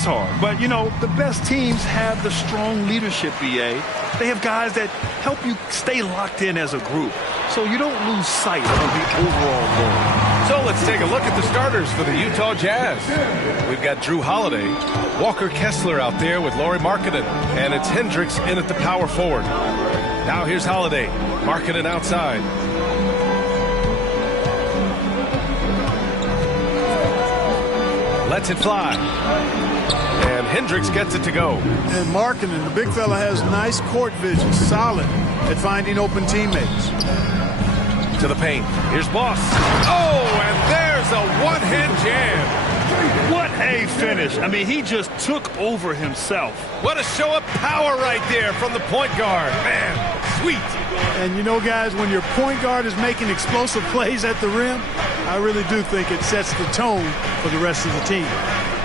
is hard. But, you know, the best teams have the strong leadership, BA. They have guys that help you stay locked in as a group, so you don't lose sight of the overall goal. So let's take a look at the starters for the Utah Jazz. We've got Jrue Holiday, Walker Kessler out there with Lauri Markkanen, and it's Hendricks in at the power forward. Now here's Holiday, Markkanen outside. Lets it fly. And Hendricks gets it to go. And Markkanen, the big fella, has nice court vision, solid at finding open teammates. To the paint. Here's Boss. Oh, and there's a one-hand jam. What a finish. I mean, he just took over himself. What a show of power right there from the point guard. Man, sweet. And you know, guys, when your point guard is making explosive plays at the rim, I really do think it sets the tone for the rest of the team.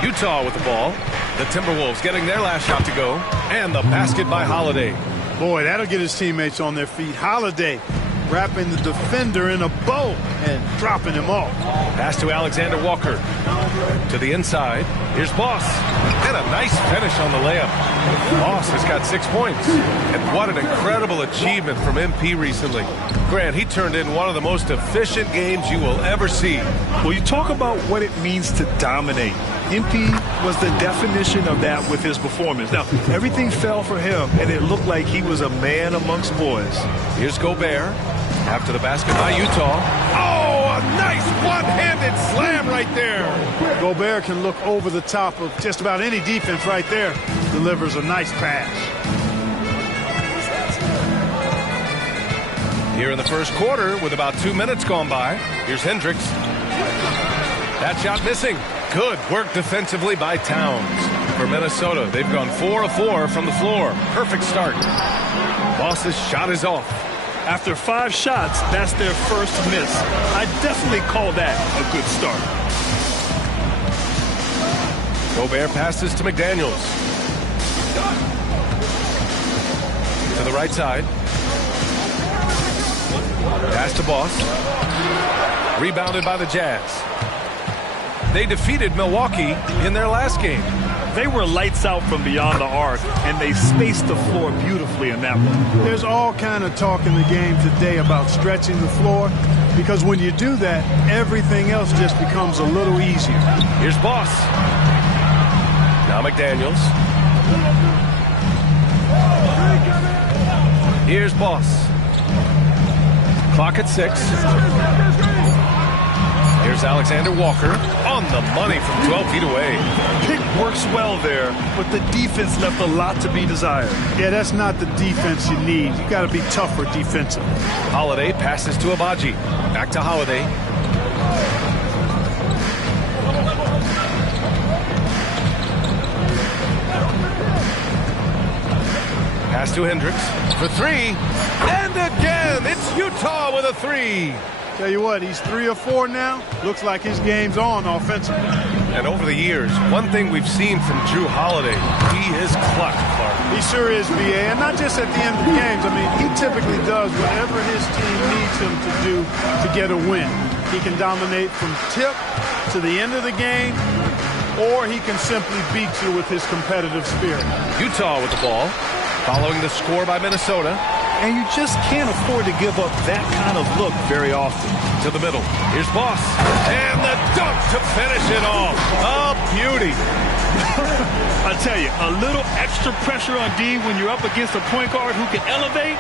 Utah with the ball. The Timberwolves getting their last shot to go. And the basket by Holiday. Boy, that'll get his teammates on their feet. Holiday wrapping the defender in a bow and dropping him off. Pass to Alexander Walker. To the inside. Here's Boss. And a nice finish on the layup. Boss has got 6 points. And what an incredible achievement from MP recently. Grant, he turned in one of the most efficient games you will ever see. Well, you talk about what it means to dominate. MP was the definition of that with his performance. Now, everything fell for him, and it looked like he was a man amongst boys. Here's Gobert. After the basket by Utah. Oh, a nice one-handed slam right there. Gobert can look over the top of just about any defense right there. Delivers a nice pass. Here in the first quarter, with about 2 minutes gone by, here's Hendricks. That shot missing. Good work defensively by Towns. For Minnesota, they've gone 4 of 4 from the floor. Perfect start. Boss's shot is off. After 5 shots, that's their first miss. I definitely call that a good start. Gobert passes to McDaniels. To the right side. Pass to Boss. Rebounded by the Jazz. They defeated Milwaukee in their last game. They were lights out from beyond the arc, and they spaced the floor beautifully in that one. There's all kind of talk in the game today about stretching the floor, because when you do that, everything else just becomes a little easier. Here's Boss. Now McDaniels. Here's Boss. Clock at 6. Here's Alexander Walker on the money from 12 feet away. Pick works well there, but the defense left a lot to be desired. Yeah, that's not the defense you need. You got to be tougher defensively. Holiday passes to Abaji. Back to Holiday. Pass to Hendricks for 3. And again, it's Utah with a 3. Tell you what, he's 3 or 4 now. Looks like his game's on offensively. And over the years, one thing we've seen from Jrue Holiday, he is clutch, Clark. He sure is, BA, and not just at the end of the games. I mean, he typically does whatever his team needs him to do to get a win. He can dominate from tip to the end of the game, or he can simply beat you with his competitive spirit. Utah with the ball, following the score by Minnesota. And you just can't afford to give up that kind of look very often. To the middle. Here's Boss. And the dunk to finish it off. A beauty. I tell you, a little extra pressure on D when you're up against a point guard who can elevate.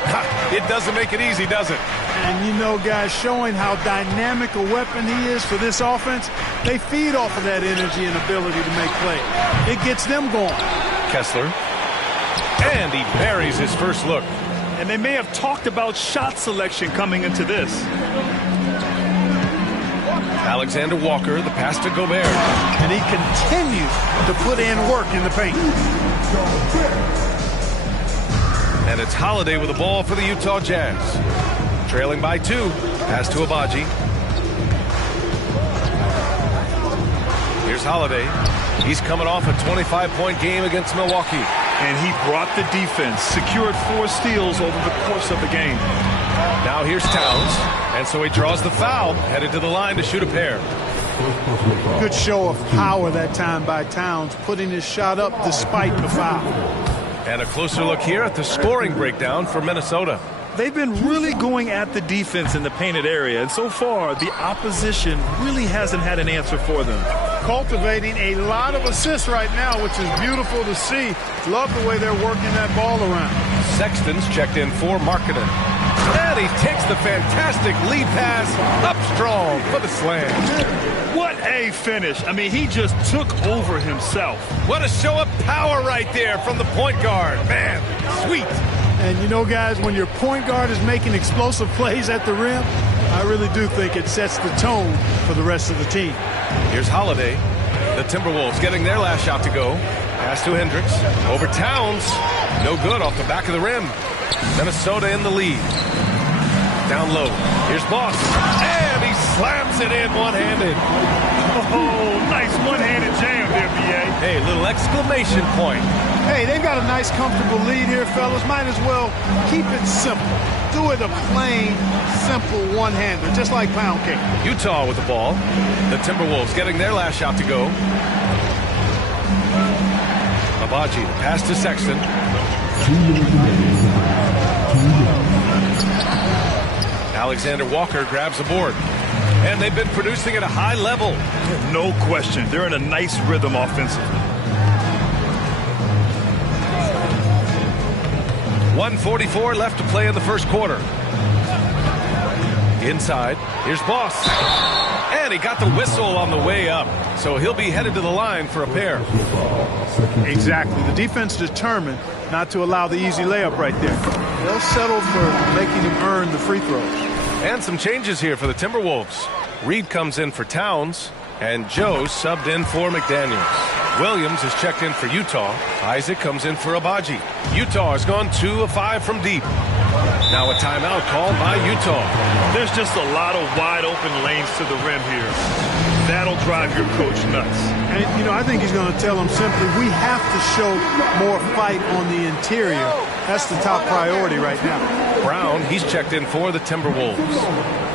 It doesn't make it easy, does it? And you know, guys, showing how dynamic a weapon he is for this offense, they feed off of that energy and ability to make plays. It gets them going. Kessler. And he buries his first look. And they may have talked about shot selection coming into this. Alexander Walker, the pass to Gobert. And he continues to put in work in the paint. And it's Holiday with the ball for the Utah Jazz. Trailing by 2. Pass to Abaji. Here's Holiday. He's coming off a 25-point game against Milwaukee. And he brought the defense, secured 4 steals over the course of the game. Now here's Towns. And so he draws the foul, headed to the line to shoot a pair. Good show of power that time by Towns, putting his shot up despite the foul. And a closer look here at the scoring breakdown for Minnesota. They've been really going at the defense in the painted area, and so far the opposition really hasn't had an answer for them. Cultivating a lot of assists right now, which is beautiful to see. Love the way they're working that ball around. Sexton's checked in for Markkanen. And he takes the fantastic lead pass up strong for the slam. What a finish. I mean, he just took over himself. What a show of power right there from the point guard. Man, sweet. And you know, guys, when your point guard is making explosive plays at the rim, I really do think it sets the tone for the rest of the team. Here's Holiday. The Timberwolves getting their last shot to go. Pass to Hendricks. Over Towns. No good off the back of the rim. Minnesota in the lead. Down low. Here's Boss. And he slams it in one-handed. Oh, nice one-handed jam there, B.A. Hey, little exclamation point. Hey, they've got a nice, comfortable lead here, fellas. Might as well keep it simple. Do it a plain, simple one-hander, just like pound cake. Utah with the ball. The Timberwolves getting their last shot to go. Abaji, the pass to Sexton. Alexander Walker grabs the board. And they've been producing at a high level. No question. They're in a nice rhythm offensively. 1:44 left to play in the first quarter. Inside, here's Boss. And he got the whistle on the way up. So he'll be headed to the line for a pair. Exactly. The defense determined not to allow the easy layup right there. They'll settle for making him earn the free throws. And some changes here for the Timberwolves. Reed comes in for Towns, and Joe subbed in for McDaniels. Williams is checked in for Utah. Isaac comes in for Abaji. Utah has gone 2 of 5 from deep. Now a timeout called by Utah. There's just a lot of wide open lanes to the rim here. That'll drive your coach nuts. And, you know, I think he's going to tell them simply, we have to show more fight on the interior. That's the top priority right now. Brown, he's checked in for the Timberwolves.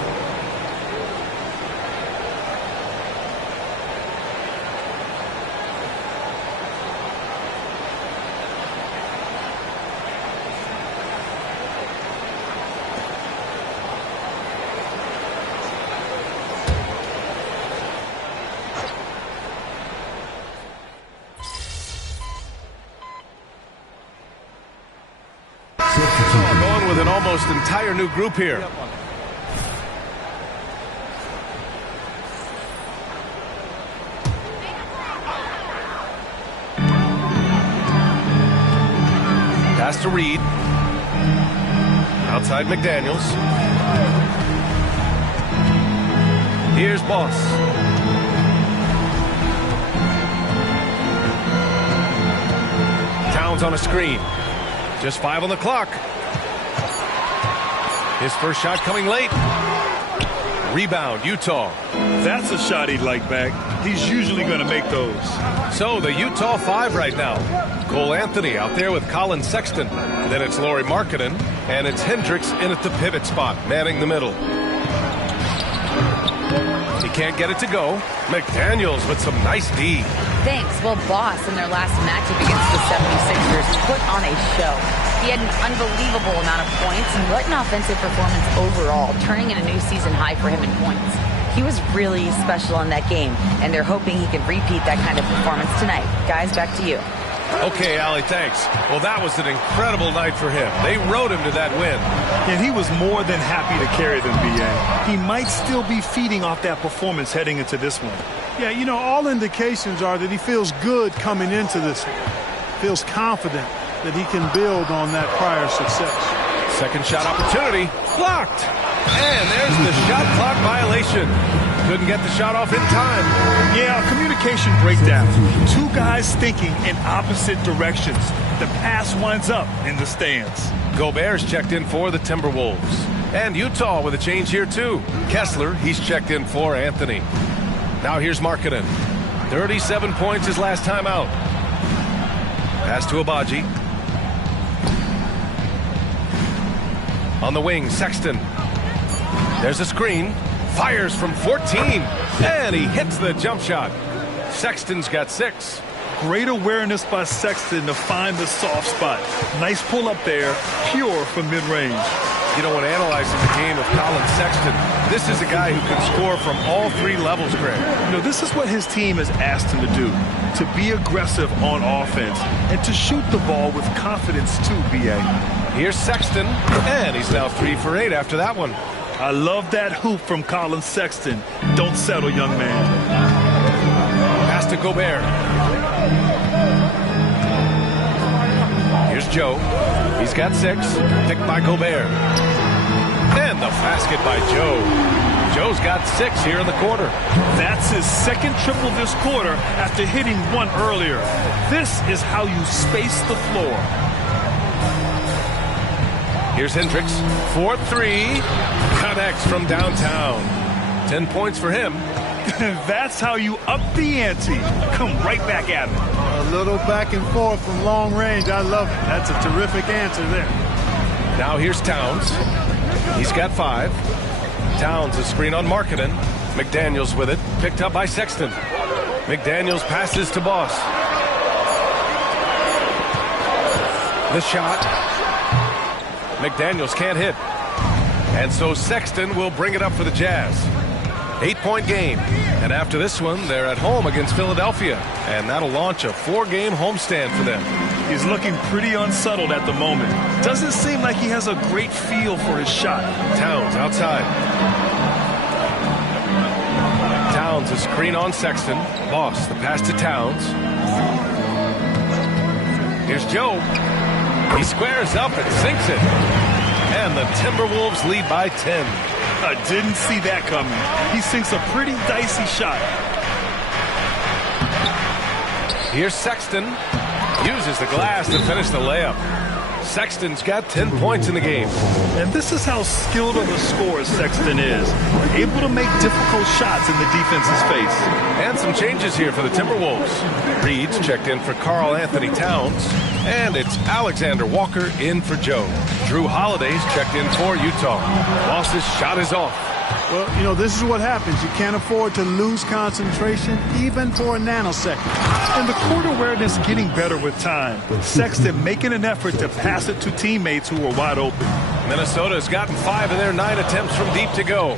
Going with an almost entire new group here. Pass to Reed. Outside McDaniels. Here's Boss. Towns on a screen. Just 5 on the clock. His first shot coming late. Rebound, Utah. That's a shot he'd like back. He's usually going to make those. So the Utah 5 right now. Cole Anthony out there with Colin Sexton. Then it's Lauri Markkanen. And it's Hendricks in at the pivot spot, manning the middle. He can't get it to go. McDaniels with some nice D. Thanks. Well, Boss in their last matchup against the 76ers put on a show. He had an unbelievable amount of points, and what an offensive performance overall, turning in a new season high for him in points. He was really special in that game, and they're hoping he can repeat that kind of performance tonight. Guys, back to you. Okay, Allie, thanks. Well, that was an incredible night for him. They rode him to that win. And he was more than happy to carry them, B.A. He might still be feeding off that performance heading into this one. Yeah, you know, all indications are that he feels good coming into this one. Feels confident that he can build on that prior success. Second shot opportunity. Blocked. And there's the shot clock violation. Couldn't get the shot off in time. Yeah, communication breakdown. Two guys thinking in opposite directions. The pass winds up in the stands. Gobert's checked in for the Timberwolves. And Utah with a change here too. Kessler, he's checked in for Anthony. Now here's Markkanen. 37 points his last time out. Pass to Abaji. On the wing, Sexton. There's a screen. Fires from 14. And he hits the jump shot. Sexton's got 6. Great awareness by Sexton to find the soft spot. Nice pull up there, pure from mid-range. You know, when analyzing the game of Colin Sexton, this is a guy who can score from all 3 levels, Greg. You know, this is what his team has asked him to do, to be aggressive on offense and to shoot the ball with confidence too, B.A. Here's Sexton, and he's now 3 for 8 after that one. I love that hoop from Colin Sexton. Don't settle, young man. Pass to Gobert. Here's Joe. He's got 6. Picked by Gobert. And the basket by Joe. Joe's got 6 here in the quarter. That's his second triple this quarter after hitting 1 earlier. This is how you space the floor. Here's Hendricks. 4-3. Connects from downtown. 10 points for him. That's how you up the ante. Come right back at him. A little back and forth from long range. I love it. That's a terrific answer there. Now here's Towns. He's got 5. Towns a screen on Markkanen. McDaniels with it. Picked up by Sexton. McDaniels passes to Boss. The shot. McDaniels can't hit. And so Sexton will bring it up for the Jazz. 8-point game. And after this one, they're at home against Philadelphia. And that'll launch a 4-game homestand for them. He's looking pretty unsettled at the moment. Doesn't seem like he has a great feel for his shot. Towns outside. Towns a screen on Sexton. Boss, the pass to Towns. Here's Joe. He squares up and sinks it. And the Timberwolves lead by 10. I didn't see that coming. He sinks a pretty dicey shot. Here's Sexton. Uses the glass to finish the layup. Sexton's got 10 points in the game. And this is how skilled of a scorer Sexton is. Able to make difficult shots in the defense's face. And some changes here for the Timberwolves. Reed's checked in for Karl Anthony Towns. And it's Alexander Walker in for Joe. Drew Holiday's checked in for Utah. Boss's shot is off. Well, you know, this is what happens. You can't afford to lose concentration even for a nanosecond. And the court awareness getting better with time. Sexton making an effort to pass it to teammates who are wide open. Minnesota has gotten 5 of their 9 attempts from deep to go.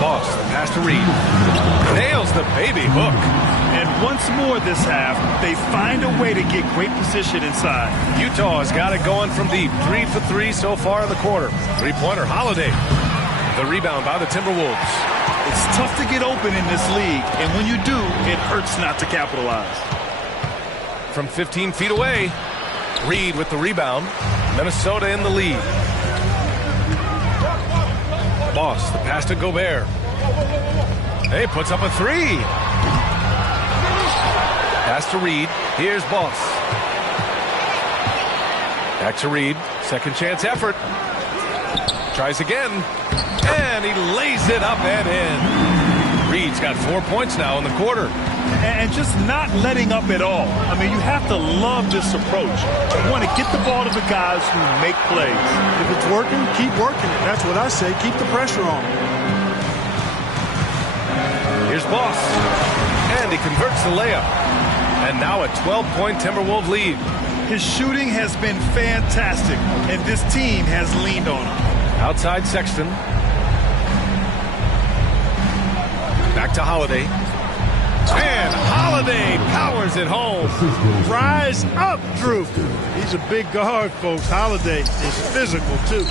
Boss, the pass to Reed. Nails the baby hook. And once more this half, they find a way to get great position inside. Utah has got it going from deep. 3 for 3 so far in the quarter. 3-pointer Holiday. The rebound by the Timberwolves. It's tough to get open in this league, and when you do, it hurts not to capitalize. From 15 feet away, Reed with the rebound. Minnesota in the lead. Boss, the pass to Gobert. Hey, puts up a 3. Pass to Reed. Here's Boss. Back to Reed. Second chance effort. Tries again. And he lays it up and in. Reed's got 4 points now in the quarter. And just not letting up at all. I mean, you have to love this approach. You want to get the ball to the guys who make plays. If it's working, keep working it. That's what I say. Keep the pressure on. Here's Boss. And he converts the layup. And now a 12-point Timberwolves lead. His shooting has been fantastic, and this team has leaned on him. Outside Sexton. Back to Holiday. And Holiday powers it home. Rise up, Drew. He's a big guard, folks. Holiday is physical, too.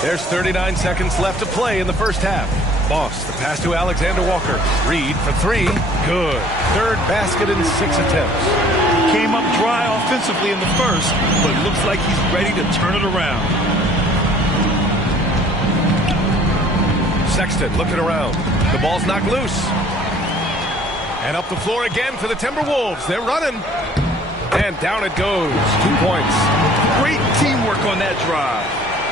There's 39 seconds left to play in the first half. Boss, the pass to Alexander Walker. Reed for 3. Good. Third basket in 6 attempts. Came up dry offensively in the first, but looks like he's ready to turn it around. Sexton looking around. The ball's knocked loose. And up the floor again for the Timberwolves. They're running. And down it goes. 2 points. Great teamwork on that drive.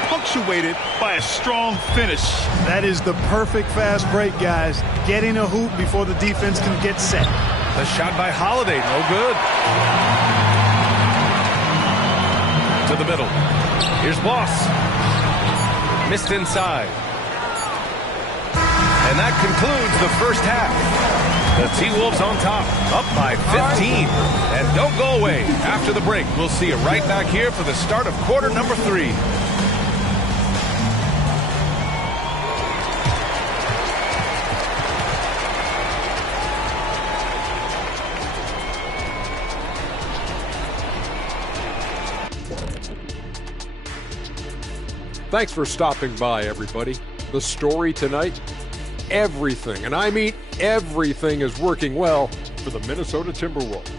Punctuated by a strong finish. That is the perfect fast break, guys. Getting a hoop before the defense can get set. The shot by Holiday, no good. To the middle. Here's Boss. Missed inside. And that concludes the first half. The T-Wolves on top, up by 15. And don't go away. After the break, we'll see you right back here for the start of quarter number 3. Thanks for stopping by, everybody. The story tonight, everything, and I mean everything, is working well for the Minnesota Timberwolves.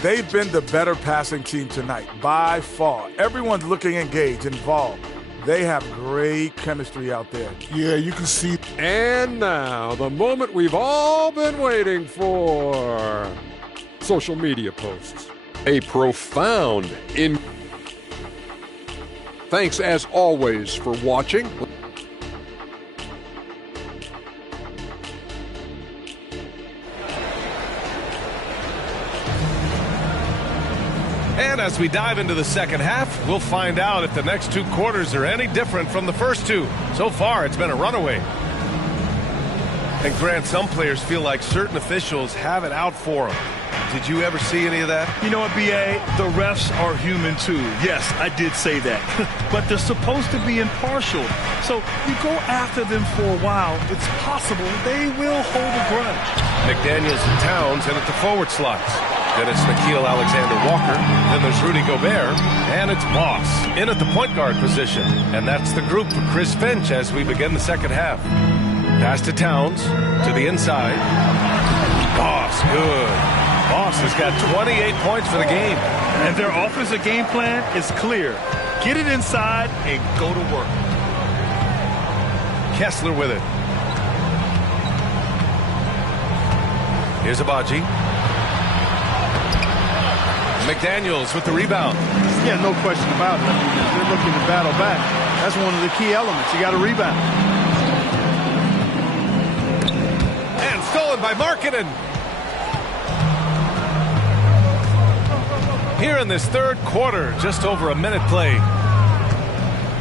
They've been the better passing team tonight, by far. Everyone's looking engaged, involved. They have great chemistry out there. Yeah, you can see. And now, the moment we've all been waiting for. Social media posts. A profound Thanks, as always, for watching. And as we dive into the second half, we'll find out if the next 2 quarters are any different from the first 2. So far, it's been a runaway. And Grant, some players feel like certain officials have it out for them. Did you ever see any of that? You know what, B.A.? The refs are human, too. Yes, I did say that. But they're supposed to be impartial. So you go after them for a while, it's possible they will hold a grudge. McDaniels and Towns in at the forward slots. Then it's Nickeil Alexander-Walker. Then there's Rudy Gobert. And it's Boss in at the point guard position. And that's the group for Chris Finch as we begin the second half. Pass to Towns, to the inside. Boss, good. Boss has got 28 points for the game. And their offensive game plan is clear. Get it inside and go to work. Kessler with it. Here's Agbaji. McDaniels with the rebound. Yeah, no question about it. I mean, they're looking to battle back. That's one of the key elements. You got to rebound. And stolen by Markkanen. Here in this third quarter, just over a minute play.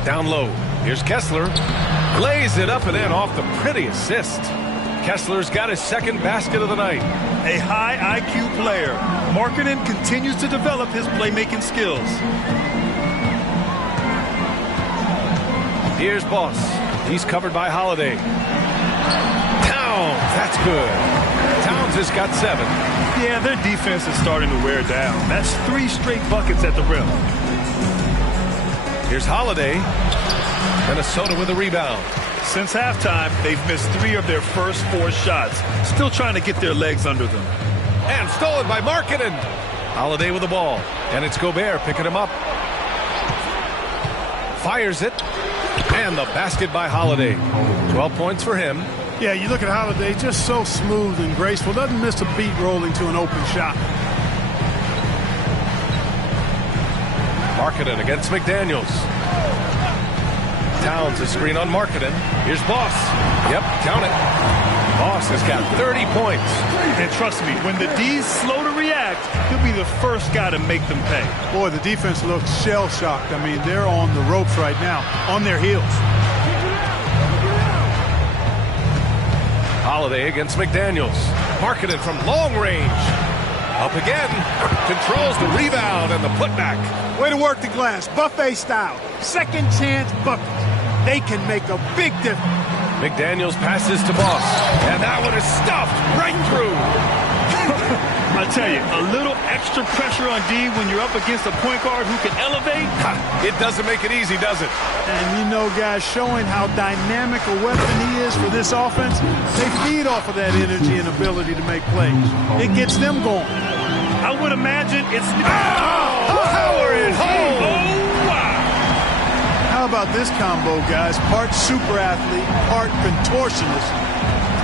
Down low. Here's Kessler. Lays it up and in off the pretty assist. Kessler's got his second basket of the night. A high IQ player. Markkanen continues to develop his playmaking skills. Here's Boss. He's covered by Holiday. Towns, that's good. Towns has got 7. Yeah, their defense is starting to wear down. That's 3 straight buckets at the rim. Here's Holiday. Minnesota with a rebound. Since halftime, they've missed 3 of their first 4 shots. Still trying to get their legs under them. And stolen by Markkanen. Holiday with the ball. And it's Gobert picking him up. Fires it. And the basket by Holiday. 12 points for him. Yeah, you look at Holiday, just so smooth and graceful. Doesn't miss a beat rolling to an open shot. Markkanen against McDaniels. Towns a screen on Markkanen. Here's Boss. Yep, count it. Boss has got 30 points. And trust me, when the D's slow to react, he'll be the first guy to make them pay. Boy, the defense looks shell-shocked. I mean, they're on the ropes right now, on their heels. Holiday against McDaniels. Markkanen from long range. Up again. Controls the rebound and the putback. Way to work the glass, buffet style. Second chance bucket. They can make a big difference. McDaniels passes to Boss. And that one is stuffed right through. I tell you, a little extra pressure on D when you're up against a point guard who can elevate. It doesn't make it easy, does it? And you know, guys, showing how dynamic a weapon he is for this offense, they feed off of that energy and ability to make plays. It gets them going. I would imagine it's... power is home! Oh, wow! How about this combo, guys? Part super athlete, part contortionist.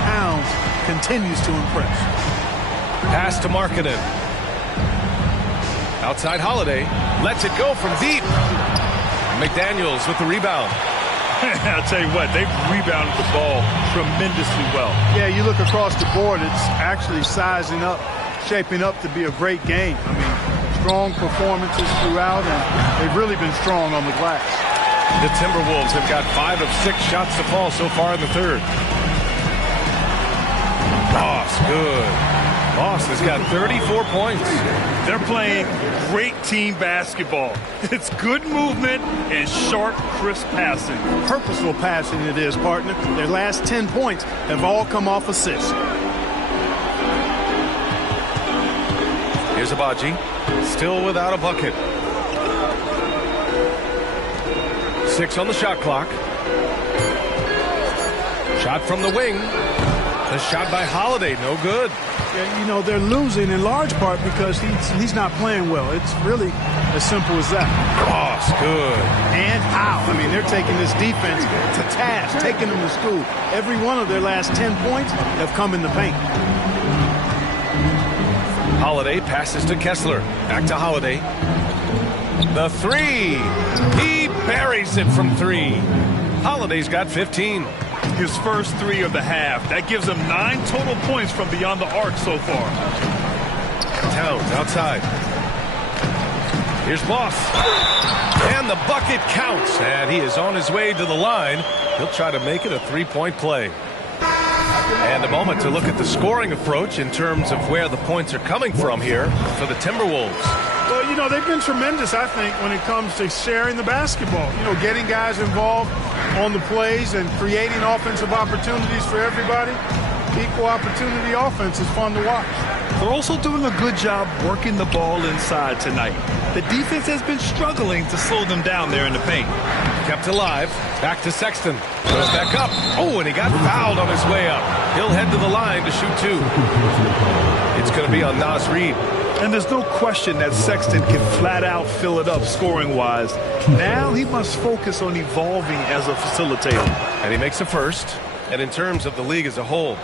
Towns continues to impress. Pass to Markkanen. Outside Holiday. Lets it go from deep. McDaniels with the rebound. I'll tell you what, they've rebounded the ball tremendously well. Yeah, you look across the board, it's actually sizing up, shaping up to be a great game. I mean, strong performances throughout, and they've really been strong on the glass. The Timberwolves have got 5 of 6 shots to fall so far in the third. Boss, good. Boss has got 34 points. They're playing great team basketball. It's good movement and sharp, crisp passing. Purposeful passing it is, partner. Their last 10 points have all come off assists. Here's Agbaji, still without a bucket. 6 on the shot clock. Shot from the wing. The shot by Holiday, no good. Yeah, you know, they're losing in large part because he's not playing well. It's really as simple as that. Boss, good. And how? I mean, they're taking this defense to task, taking them to school. Every one of their last 10 points have come in the paint. Holiday passes to Kessler. Back to Holiday. The 3. He buries it from 3. Holiday's got 15. His first 3 of the half. That gives him 9 total points from beyond the arc so far. Towns outside. Here's Boss. And the bucket counts. And he is on his way to the line. He'll try to make it a 3-point play. And a moment to look at the scoring approach in terms of where the points are coming from here for the Timberwolves. Well, you know, they've been tremendous, I think, when it comes to sharing the basketball. You know, getting guys involved on the plays and creating offensive opportunities for everybody. Equal opportunity offense is fun to watch. They're also doing a good job working the ball inside tonight. The defense has been struggling to slow them down there in the paint. Kept alive. Back to Sexton. Goes back up. Oh, and he got fouled on his way up. He'll head to the line to shoot 2. It's going to be on Naz Reid. And there's no question that Sexton can flat out fill it up scoring-wise. Now he must focus on evolving as a facilitator. And he makes a first. And in terms of the league as a whole,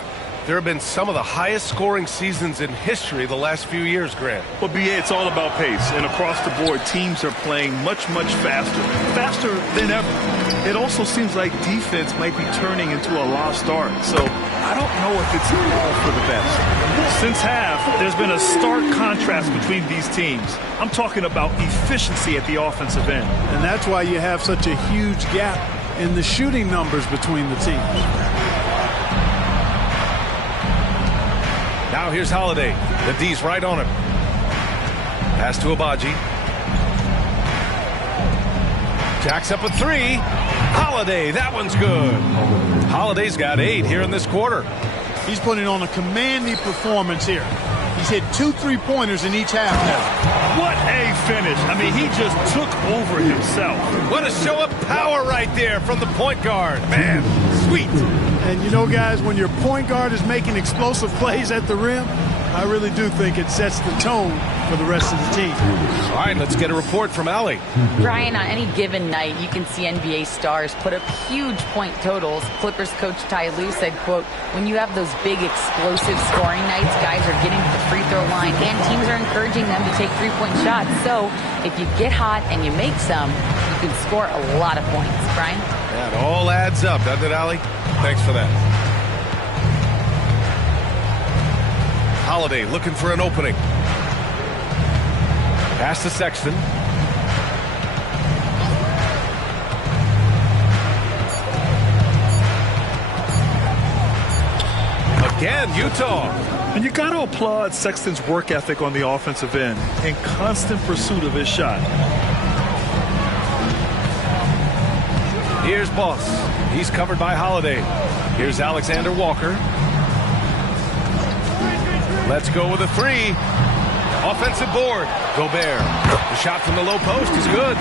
there have been some of the highest scoring seasons in history the last few years, Grant. Well, BA, it's all about pace. And across the board, teams are playing much, much faster. Faster than ever. It also seems like defense might be turning into a lost art. So I don't know if it's all for the best. Since half, there's been a stark contrast between these teams. I'm talking about efficiency at the offensive end. And that's why you have such a huge gap in the shooting numbers between the teams. Now here's Holiday. The D's right on him. Pass to Agbaji. Jacks up a 3. Holiday, that one's good. Holiday's got 8 here in this quarter. He's putting on a commanding performance here. He's hit 2 3-pointers in each half now. What a finish. I mean, he just took over himself. What a show of power right there from the point guard. Man, sweet. And you know, guys, when your point guard is making explosive plays at the rim, I really do think it sets the tone for the rest of the team. All right, let's get a report from Allie. Brian, on any given night, you can see NBA stars put up huge point totals. Clippers coach Ty Lue said, quote, when you have those big explosive scoring nights, guys are getting to the free throw line and teams are encouraging them to take 3-point shots. So if you get hot and you make some, you can score a lot of points. Brian? That all adds up, doesn't it, Allie? Thanks for that. Holiday looking for an opening. Pass to Sexton. Again, Utah. And you got to applaud Sexton's work ethic on the offensive end and constant pursuit of his shot. Here's Boss. He's covered by Holiday. Here's Alexander Walker. Let's go with a 3. Offensive board. Gobert. The shot from the low post is good.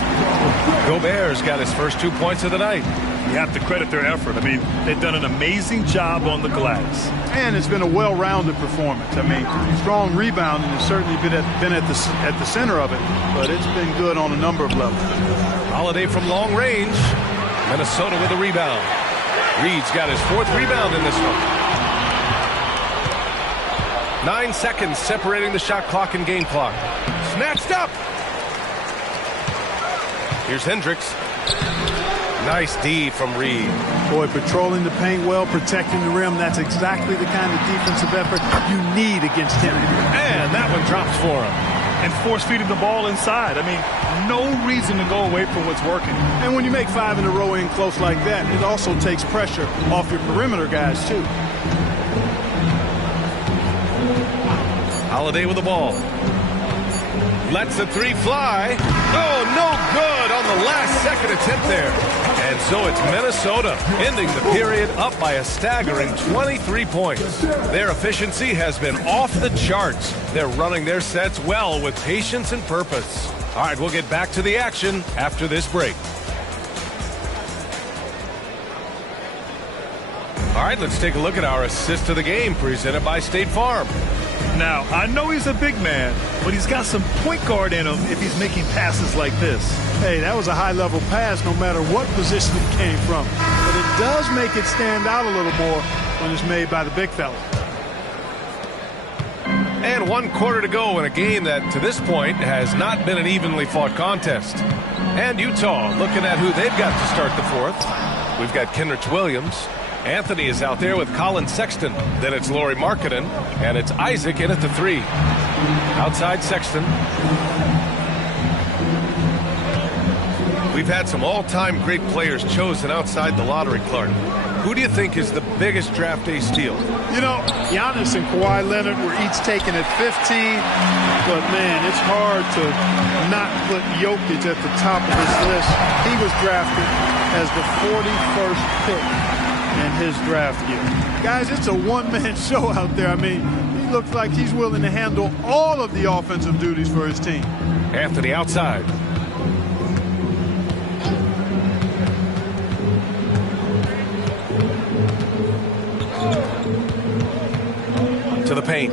Gobert's got his first 2 points of the night. You have to credit their effort. I mean, they've done an amazing job on the glass. And it's been a well-rounded performance. I mean, strong rebounding has certainly been at the center of it, but it's been good on a number of levels. Holiday from long range. Minnesota with a rebound. Reed's got his 4th rebound in this one. 9 seconds separating the shot clock and game clock. Snatched up. Here's Hendricks. Nice D from Reed. Boy, patrolling the paint well, protecting the rim. That's exactly the kind of defensive effort you need against him. And that one drops for him. and force feeding the ball inside. I mean, no reason to go away from what's working. And when you make 5 in a row in close like that, it also takes pressure off your perimeter guys, too. Holiday with the ball. Lets the three fly. Oh, no good on the last second attempt there. And so it's Minnesota ending the period up by a staggering 23 points. Their efficiency has been off the charts. They're running their sets well with patience and purpose. All right, we'll get back to the action after this break. All right, let's take a look at our assist of the game presented by State Farm. Now, I know he's a big man, but he's got some point guard in him if he's making passes like this. Hey, that was a high-level pass no matter what position it came from. But it does make it stand out a little more when it's made by the big fella. And 1 quarter to go in a game that, to this point, has not been an evenly fought contest. And Utah looking at who they've got to start the fourth. We've got Kenrich Williams. Anthony is out there with Colin Sexton. Then it's Lauri Markkanen, and it's Isaac in at the 3. Outside Sexton. We've had some all-time great players chosen outside the lottery, Clark. Who do you think is the biggest draft day steal? You know, Giannis and Kawhi Leonard were each taken at 15, but man, it's hard to not put Jokic at the top of this list. He was drafted as the 41st pick in his draft year. Guys, it's a one-man show out there. I mean, he looks like he's willing to handle all of the offensive duties for his team. Anthony outside. To the paint.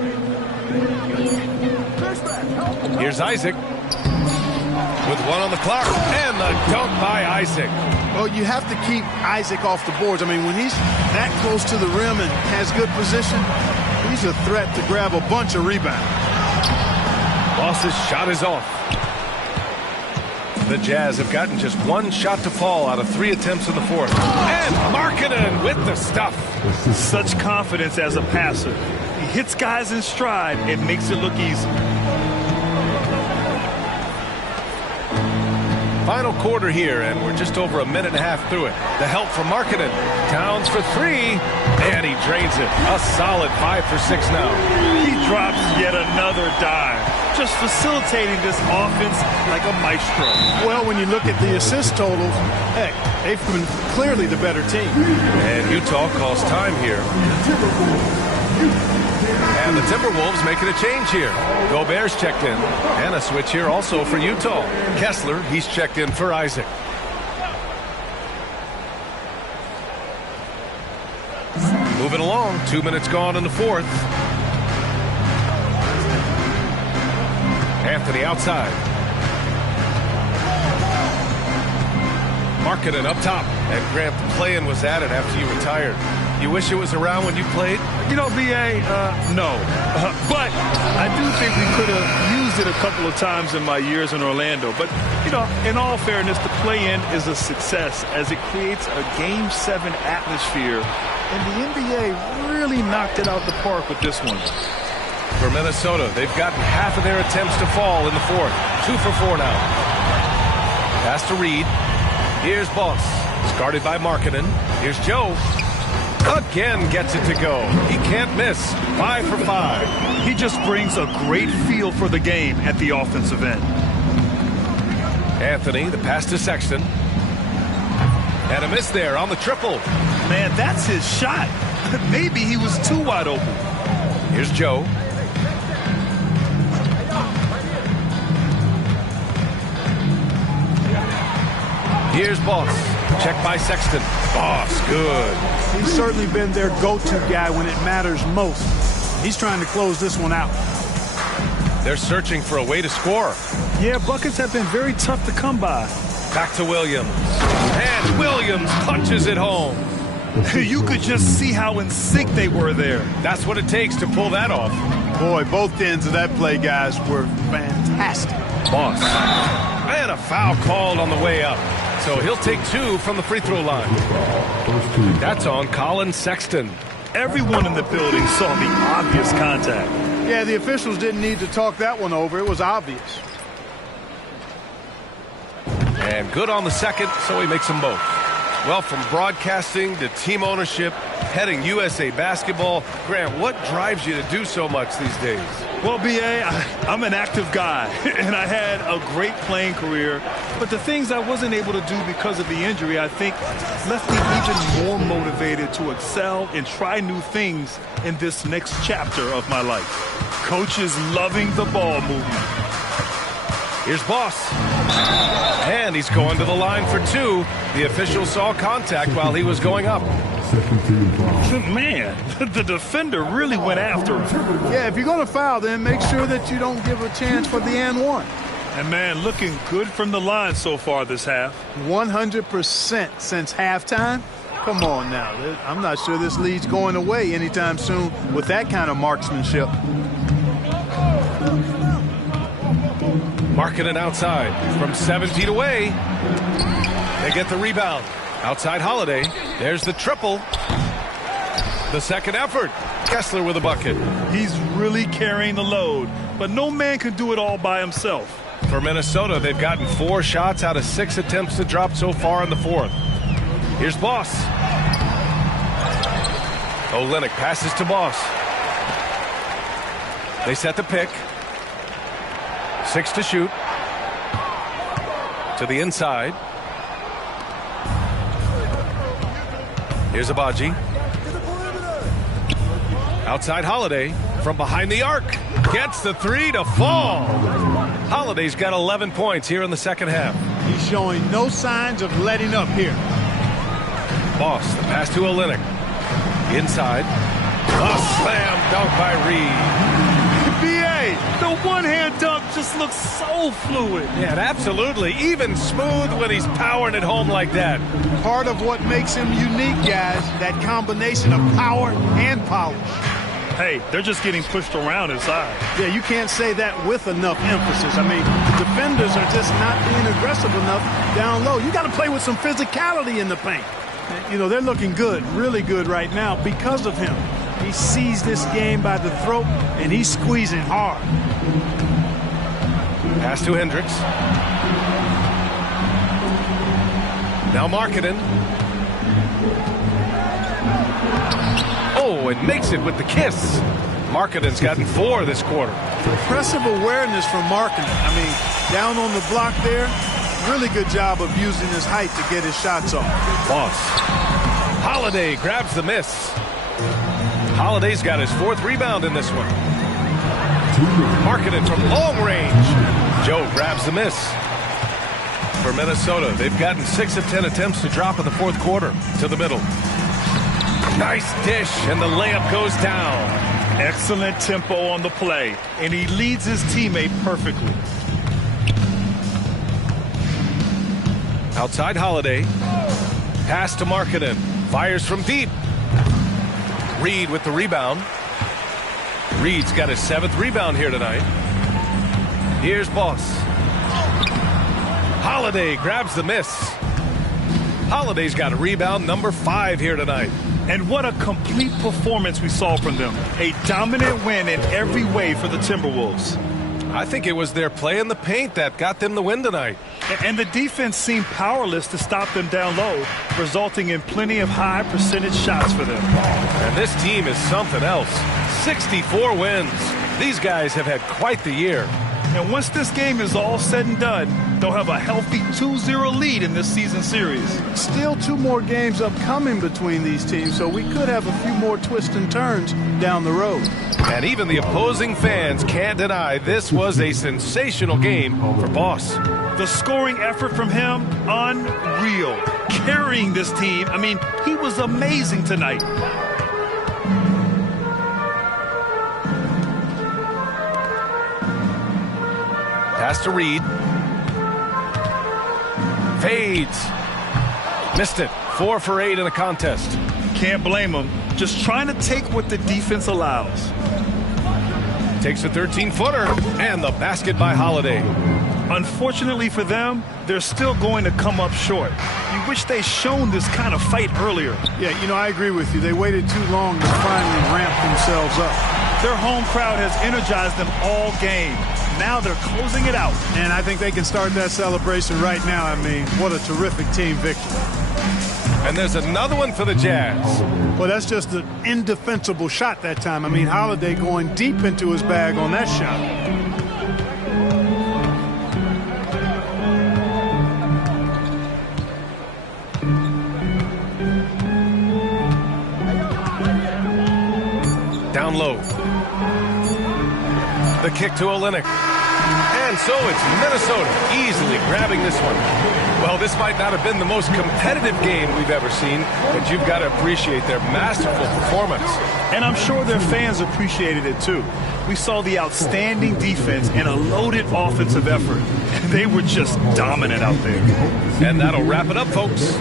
Here's Isaac with 1 on the clock, and the dunk by Isaac. Well, you have to keep Isaac off the boards. I mean, when he's that close to the rim and has good position, he's a threat to grab a bunch of rebounds. Boss's shot is off. The Jazz have gotten just 1 shot to fall out of 3 attempts in the fourth. And Markkanen with the stuff. Such confidence as a passer. He hits guys in stride and makes it look easy. Final quarter here, and we're just over a minute and a half through it. The help from Markkanen. Towns for 3, and he drains it. A solid 5 for 6 now. He drops yet another dive, just facilitating this offense like a maestro. Well, when you look at the assist totals, heck, they've been clearly the better team. And Utah calls time here. And the Timberwolves making a change here. Gobert's checked in. And a switch here also for Utah. Kessler, he's checked in for Isaac. Moving along, 2 minutes gone in the fourth. Anthony outside. Markkanen up top. And Grant, the play-in was added after you retired. You wish it was around when you played? You know, B.A., no. But I do think we could have used it a couple of times in my years in Orlando. But, you know, in all fairness, the play-in is a success as it creates a Game 7 atmosphere. And the NBA really knocked it out the park with this one. For Minnesota, they've gotten half of their attempts to fall in the fourth. 2 for 4 now. Pass to Reed. Here's Boss. It's guarded by Markkanen. Here's Joe. Again gets it to go. He can't miss. 5 for 5. He just brings a great feel for the game at the offensive end. Anthony, the pass to Sexton. And a miss there on the triple. Man, that's his shot. Maybe he was too wide open. Here's Joe. Here's Boss. Check by Sexton. Boss, good. He's certainly been their go-to guy when it matters most. He's trying to close this one out. They're searching for a way to score. Yeah, buckets have been very tough to come by. Back to Williams. And Williams punches it home. You could just see how in sync they were there. That's what it takes to pull that off. Boy, both ends of that play, guys, were fantastic. Boss. And a foul called on the way up. So he'll take 2 from the free throw line. That's on Colin Sexton. Everyone in the building saw the obvious contact. Yeah, the officials didn't need to talk that one over. It was obvious. And good on the second, so he makes them both. Well, from broadcasting to team ownership, heading USA Basketball, Grant, what drives you to do so much these days? Well, B.A., I'm an active guy, and I had a great playing career. But the things I wasn't able to do because of the injury, I think, left me even more motivated to excel and try new things in this next chapter of my life. Coach is loving the ball movement. Here's Boss. And he's going to the line for two. The official saw contact while he was going up. Man, the defender really went after him. Yeah, if you're going to foul, then make sure that you don't give a chance for the and one. And, man, looking good from the line so far this half. 100% since halftime. Come on now. I'm not sure this lead's going away anytime soon with that kind of marksmanship. Markkanen outside from 7 feet away. They get the rebound. Outside Holiday. There's the triple. The second effort. Kessler with a bucket. He's really carrying the load, but no man can do it all by himself. For Minnesota, they've gotten 4 shots out of 6 attempts to drop so far in the fourth. Here's Boss. Olynyk passes to Boss. They set the pick. 6 to shoot. To the inside. Here's Agbaji. Outside Holiday from behind the arc. Gets the 3 to fall. Holiday's got 11 points here in the second half. He's showing no signs of letting up here. Boss, the pass to Olynyk. Inside. A slam dunk by Reed. B.A., the one-hand dunk just looks so fluid. Yeah, absolutely. Even smooth when he's powering it home like that. Part of what makes him unique, guys, that combination of power and polish. Hey, they're just getting pushed around inside. Yeah, you can't say that with enough emphasis. I mean, the defenders are just not being aggressive enough down low. You got to play with some physicality in the paint. You know, they're looking good, really good right now because of him. He sees this game by the throat, and he's squeezing hard. Pass to Hendricks. Now Markkanen. Oh, and makes it with the kiss. Markkanen's gotten 4 this quarter. Impressive awareness from Markkanen. I mean, down on the block there, really good job of using his height to get his shots off. Boss. Holiday grabs the miss. Holiday's got his 4th rebound in this one. Markkanen from long range. Joe grabs the miss. For Minnesota, they've gotten 6 of 10 attempts to drop in the 4th quarter. To the middle. Nice dish, and the layup goes down. Excellent tempo on the play, and he leads his teammate perfectly. Outside Holiday. Pass to Markkanen. Fires from deep. Reed with the rebound. Reed's got his 7th rebound here tonight. Here's Boss. Holiday grabs the miss. Holiday's got a rebound number 5 here tonight. And what a complete performance we saw from them. A dominant win in every way for the Timberwolves. I think it was their play in the paint that got them the win tonight. And the defense seemed powerless to stop them down low, resulting in plenty of high percentage shots for them. And this team is something else. 64 wins. These guys have had quite the year. And once this game is all said and done, they'll have a healthy 2-0 lead in this season series. Still 2 more games upcoming between these teams, so we could have a few more twists and turns down the road. And even the opposing fans can't deny this was a sensational game for Boss. The scoring effort from him, unreal. Carrying this team, I mean, he was amazing tonight. Pass to Reed. Fades. Missed it. 4 for 8 in the contest. Can't blame him. Just trying to take what the defense allows. Takes a 13-footer. And the basket by Holiday. Unfortunately for them, they're still going to come up short. You wish they'd shown this kind of fight earlier. Yeah, I agree with you. They waited too long to finally ramp themselves up. Their home crowd has energized them all game. Now they're closing it out. And I think they can start that celebration right now. I mean, what a terrific team victory. And there's another one for the Jazz. Well, that's just an indefensible shot that time. I mean, Holiday going deep into his bag on that shot. Down low. The kick to Olynyk. And so it's Minnesota easily grabbing this one. Well, this might not have been the most competitive game we've ever seen, but you've got to appreciate their masterful performance. And I'm sure their fans appreciated it too. We saw the outstanding defense and a loaded offensive effort. They were just dominant out there. And that'll wrap it up, folks.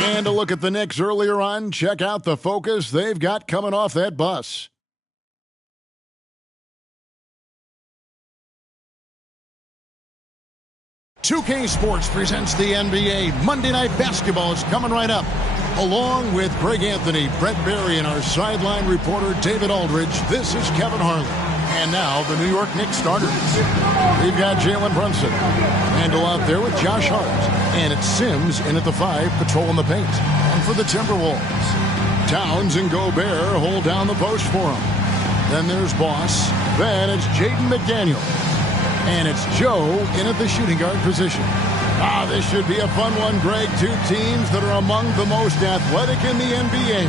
And a look at the Knicks earlier on. Check out the focus they've got coming off that bus. "2K Sports presents the NBA. Monday Night Basketball is coming right up. Along with Greg Anthony, Brett Barry, and our sideline reporter David Aldridge, this is Kevin Harlan. And now the New York Knicks starters. We've got Jalen Brunson. Randall out there with Josh Hart. And it's Sims in at the 5, patrolling the paint. And for the Timberwolves, Towns and Gobert hold down the post for him. Then there's Boss. Then it's Jaden McDaniel. And it's Joe in at the shooting guard position. This should be a fun one, Greg. Two teams that are among the most athletic in the NBA.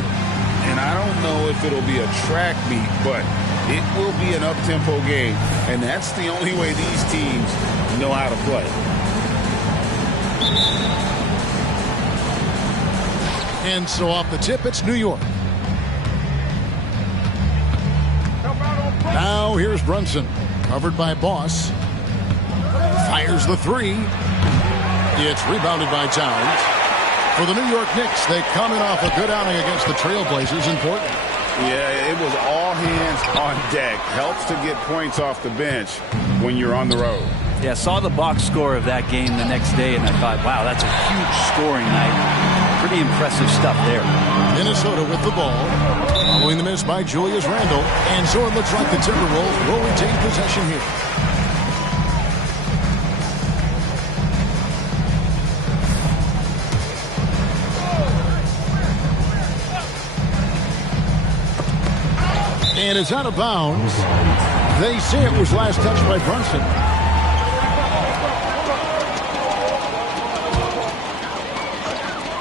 And I don't know if it'll be a track meet, but it will be an up-tempo game. And that's the only way these teams know how to play. And so off the tip, it's New York. Now here's Brunson, covered by Boss. Fires the three. It's rebounded by Towns. For the New York Knicks, they come in off a good outing against the Trailblazers in Portland. Yeah, it was all hands on deck. Helps to get points off the bench when you're on the road. Yeah, saw the box score of that game the next day, and I thought, wow, that's a huge scoring night. Pretty impressive stuff there. Minnesota with the ball. Following the miss by Julius Randle. And so it looks like the Timberwolves will retain possession here. And it's out of bounds. They say it was last touched by Brunson.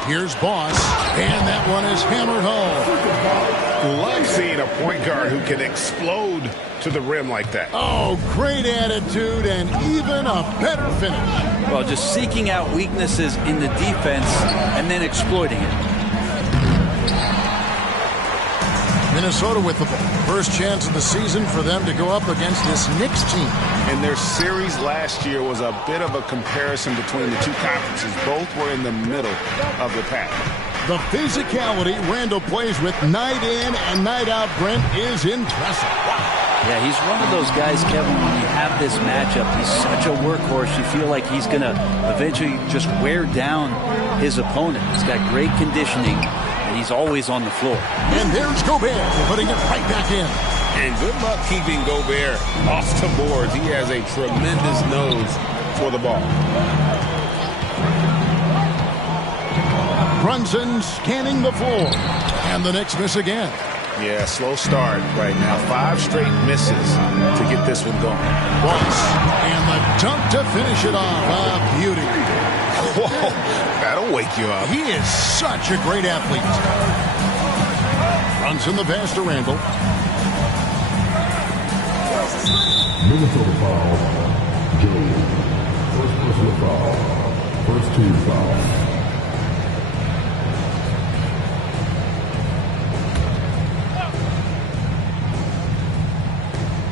Here's Boss, and that one is hammered home. Love seeing a point guard who can explode to the rim like that. Oh, great attitude and even a better finish. Well, just seeking out weaknesses in the defense and then exploiting it. Minnesota with the ball. First chance of the season for them to go up against this Knicks team. And their series last year was a bit of a comparison between the two conferences. Both were in the middle of the pack. The physicality Randall plays with night in and night out, Brent, is impressive. Wow. Yeah, he's one of those guys, Kevin, when you have this matchup, he's such a workhorse. You feel like he's going to eventually just wear down his opponent. He's got great conditioning, and he's always on the floor. And there's Gobert putting it right back in. And good luck keeping Gobert off the boards. He has a tremendous nose for the ball. Brunson scanning the floor. And the Knicks miss again. Yeah, slow start right now. 5 straight misses to get this one going. Boss. And the dunk to finish it off. A beauty. Whoa, that'll wake you up. He is such a great athlete. Brunson the pass to Randall. Minnesota foul. Jalen. First personal foul. First team foul.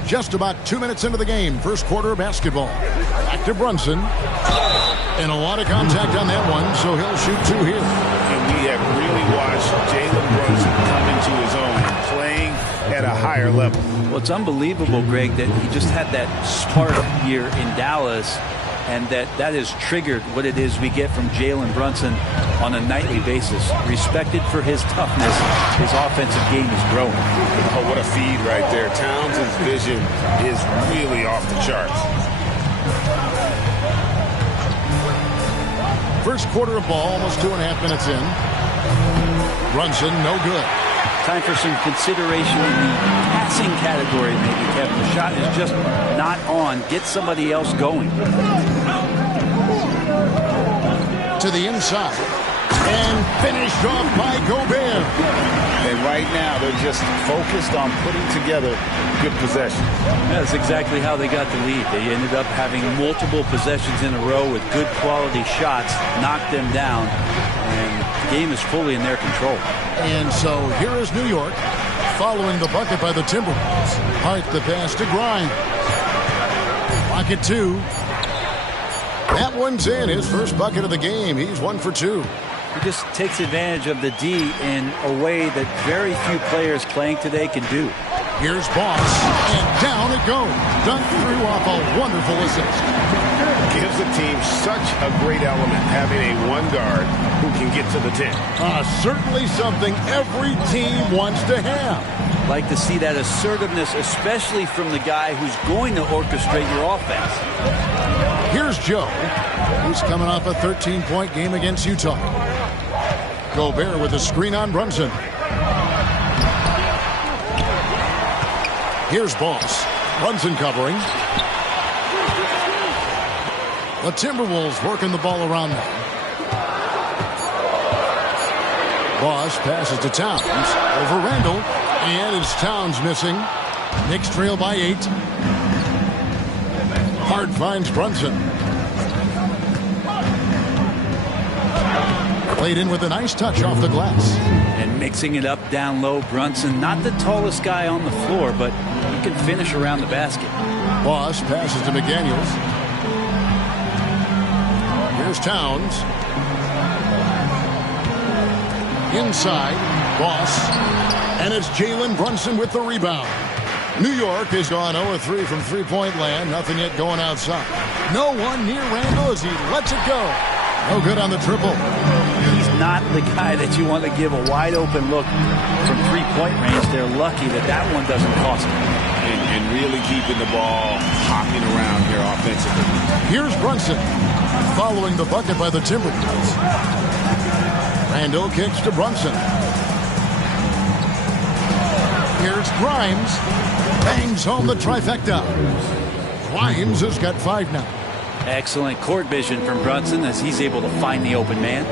Just about 2 minutes into the game. First quarter of basketball. Back to Brunson. And a lot of contact on that one, so he'll shoot 2 here. And we have really watched Jalen Brunson come into his own, playing at a higher level. Well, it's unbelievable, Greg, that he just had that spark here in Dallas, and that has triggered what it is we get from Jalen Brunson on a nightly basis. Respected for his toughness, his offensive game is growing. Oh, what a feed right there. Towns' vision is really off the charts. First quarter of ball, almost 2.5 minutes in. Brunson, no good. Time for some consideration in the passing category, maybe, Kevin. The shot is just not on. Get somebody else going. To the inside. And finished off by Gobert. And right now, they're just focused on putting together good possession. That's exactly how they got the lead. They ended up having multiple possessions in a row with good quality shots, knocked them down, and the game is fully in their control. And so here is New York following the bucket by the Timberwolves. Hart the pass to Grimes. Pocket 2. That one's in. His first bucket of the game. He's 1 for 2. He just takes advantage of the D in a way that very few players playing today can do. Here's Boss. And down it goes. Dunk through off a wonderful assist. Gives the team such a great element having a one guard who can get to the 10. Certainly something every team wants to have. Like to see that assertiveness, especially from the guy who's going to orchestrate your offense. Here's Joe, who's coming off a 13-point game against Utah. Gobert with a screen on Brunson. Here's Boss. Brunson covering. The Timberwolves working the ball around them. Boss passes to Towns. Over Randall. And it's Towns missing. Knicks trail by 8. Hart finds Brunson. Played in with a nice touch off the glass. And mixing it up down low, Brunson, not the tallest guy on the floor, but he can finish around the basket. Boss passes to McDaniels. Here's Towns. Inside, Boss. And it's Jalen Brunson with the rebound. New York has gone 0-3 from three-point land. Nothing yet going outside. No one near Randall as he lets it go. No good on the triple. He's not the guy that you want to give a wide-open look from three-point range. They're lucky that that one doesn't cost them. And really keeping the ball hopping around here offensively. Here's Brunson following the bucket by the Timberwolves. Randall kicks to Brunson. Here's Grimes. Bangs home the trifecta. Grimes has got 5 now. Excellent court vision from Brunson as he's able to find the open man.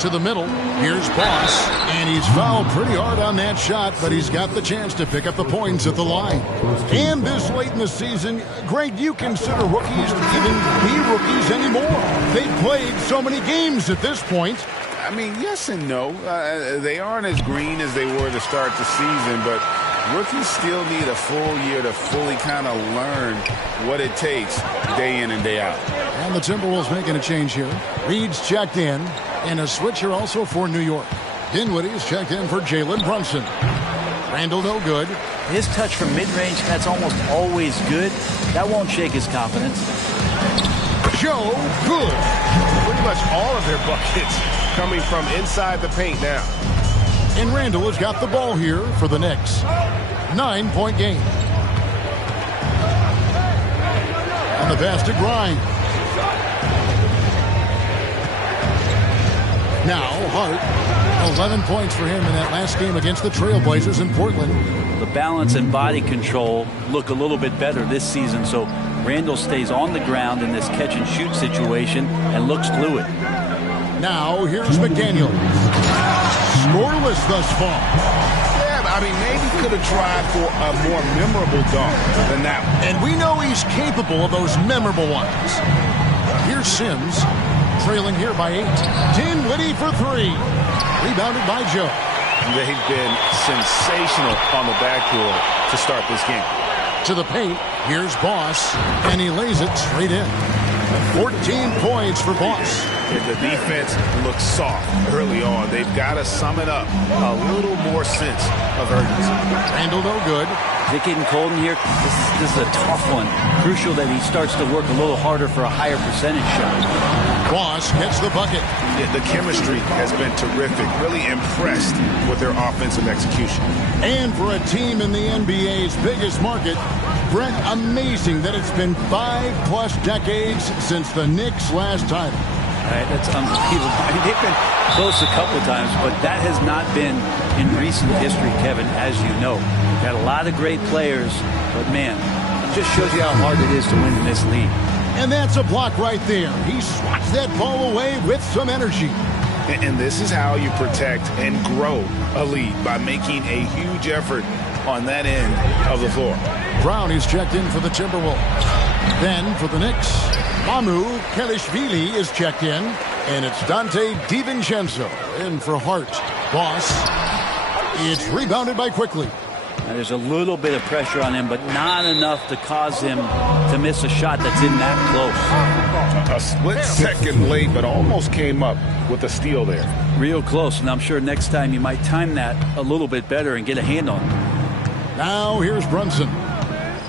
To the middle. Here's Boss. And And he's fouled pretty hard on that shot, but he's got the chance to pick up the points at the line. And this late in the season, Greg, do you consider rookies to even be rookies anymore? They've played so many games at this point. I mean, yes and no. They aren't as green as they were to start the season, but rookies still need a full year to fully kind of learn what it takes day in and day out. And the Timberwolves making a change here. Reed's checked in, and a switch here also for New York. Dinwiddie's checked in for Jalen Brunson. Randall no good. His touch from mid-range, that's almost always good. That won't shake his confidence. Joe Good. Pretty much all of their buckets coming from inside the paint now. And Randall has got the ball here for the Knicks. 9-point game. And the pass to Grimes. Now Hart, 11 points for him in that last game against the Trailblazers in Portland. The balance and body control look a little bit better this season, so Randall stays on the ground in this catch-and-shoot situation and looks fluid. Now here's McDaniel. Scoreless thus far. Yeah, I mean, maybe could have tried for a more memorable dunk than that one. And we know he's capable of those memorable ones. Here's Sims, trailing here by 8. Dinwiddie for 3. Rebounded by Joe. They've been sensational on the backboard to start this game. To the paint, here's Boss, and he lays it straight in. 14 points for Boss. The defense looks soft early on. They've got to sum it up. A little more sense of urgency. Randall no good. Vic getting cold in here. This is a tough one. Crucial that he starts to work a little harder for a higher percentage shot. Boss gets the bucket. The chemistry has been terrific. Really impressed with their offensive execution. And for a team in the NBA's biggest market, Brent, amazing that it's been 5+ decades since the Knicks' last title. Right, that's unbelievable. I mean, they've been close a couple times, but that has not been in recent history, Kevin, as you know. Got a lot of great players, but man, it just shows you how hard it is to win in this league. And that's a block right there. He swats that ball away with some energy. And this is how you protect and grow a lead, by making a huge effort on that end of the floor. Brown is checked in for the Timberwolves. Then for the Knicks, Mamu Kelishvili is checked in, and it's Dante DiVincenzo in for Hart. Boss, it's rebounded by Quickly. Now, there's a little bit of pressure on him, but not enough to cause him to miss a shot that's in that close. A split second late, but almost came up with a steal there. Real close, and I'm sure next time you might time that a little bit better and get a hand on him. Now here's Brunson.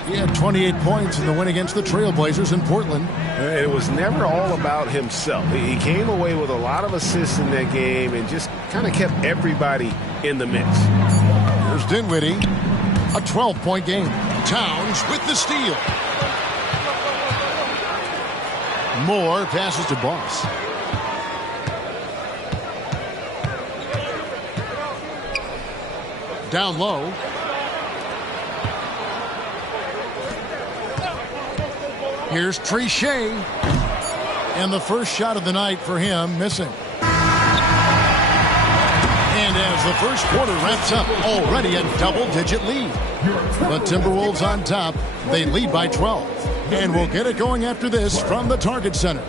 He had 28 points in the win against the Trailblazers in Portland. It was never all about himself. He came away with a lot of assists in that game and just kind of kept everybody in the mix. Here's Dinwiddie, a 12-point game. Towns with the steal. Moore passes to Boss. Down low. Here's Trichet. And the first shot of the night for him, missing. And as the first quarter wraps up, already a double-digit lead. The Timberwolves on top. They lead by 12. And we'll get it going after this from the Target Center.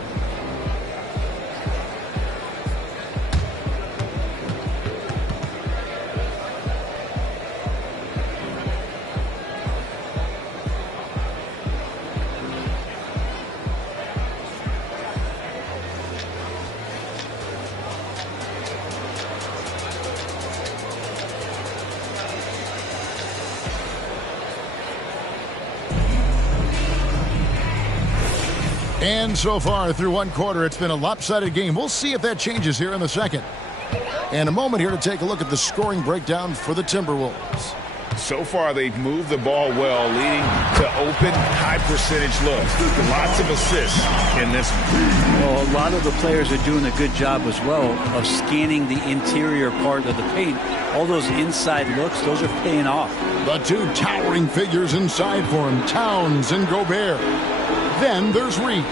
And so far through one quarter, it's been a lopsided game. We'll see if that changes here in the second. And a moment here to take a look at the scoring breakdown for the Timberwolves. So far, they've moved the ball well, leading to open, high-percentage looks. Lots of assists in this one. Well, a lot of the players are doing a good job as well of scanning the interior part of the paint. All those inside looks, those are paying off. The two towering figures inside for him, Towns and Gobert. Then there's Reed.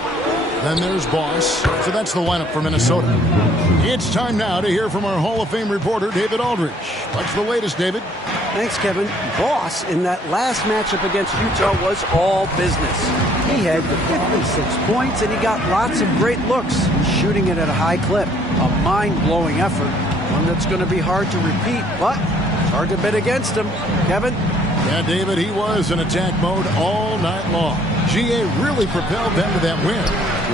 Then there's Boss. So that's the lineup for Minnesota. It's time now to hear from our Hall of Fame reporter, David Aldridge. What's the latest, David? Thanks, Kevin. Boss in that last matchup against Utah was all business. He had 56 points, and he got lots of great looks, shooting it at a high clip. A mind-blowing effort, one that's going to be hard to repeat, but it's hard to bet against him. Kevin? Yeah, David, he was in attack mode all night long. GA really propelled them to that win.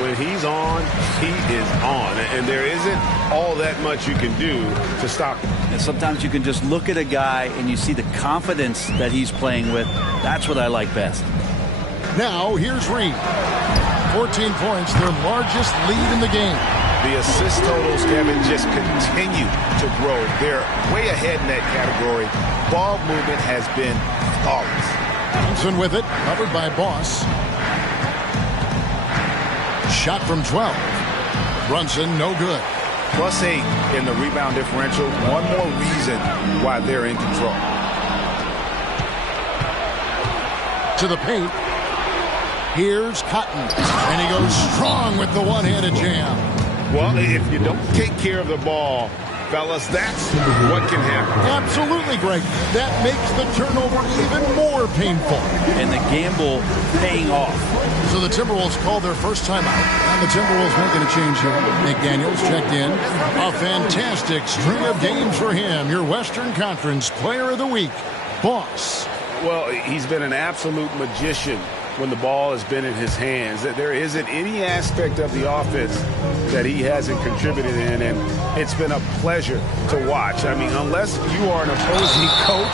When he's on, he is on. And there isn't all that much you can do to stop him. And sometimes you can just look at a guy and you see the confidence that he's playing with. That's what I like best. Now, here's Reed. 14 points, their largest lead in the game. The assist totals, Kevin, just continue to grow. They're way ahead in that category. Ball movement has been flawless. Thompson with it, covered by Boss. Shot from 12. Brunson, no good. +8 in the rebound differential. One more reason why they're in control. To the paint. Here's Cotton. And he goes strong with the one-handed jam. Well, if you don't take care of the ball, fellas, that's what can happen. Absolutely, Greg. That makes the turnover even more painful. And the gamble paying off. So the Timberwolves called their first timeout. And the Timberwolves making a change here. McDaniels checked in. A fantastic string of games for him. Your Western Conference Player of the Week, Boss. Well, he's been an absolute magician when the ball has been in his hands. There isn't any aspect of the offense that he hasn't contributed in, and it's been a pleasure to watch. I mean, unless you are an opposing coach,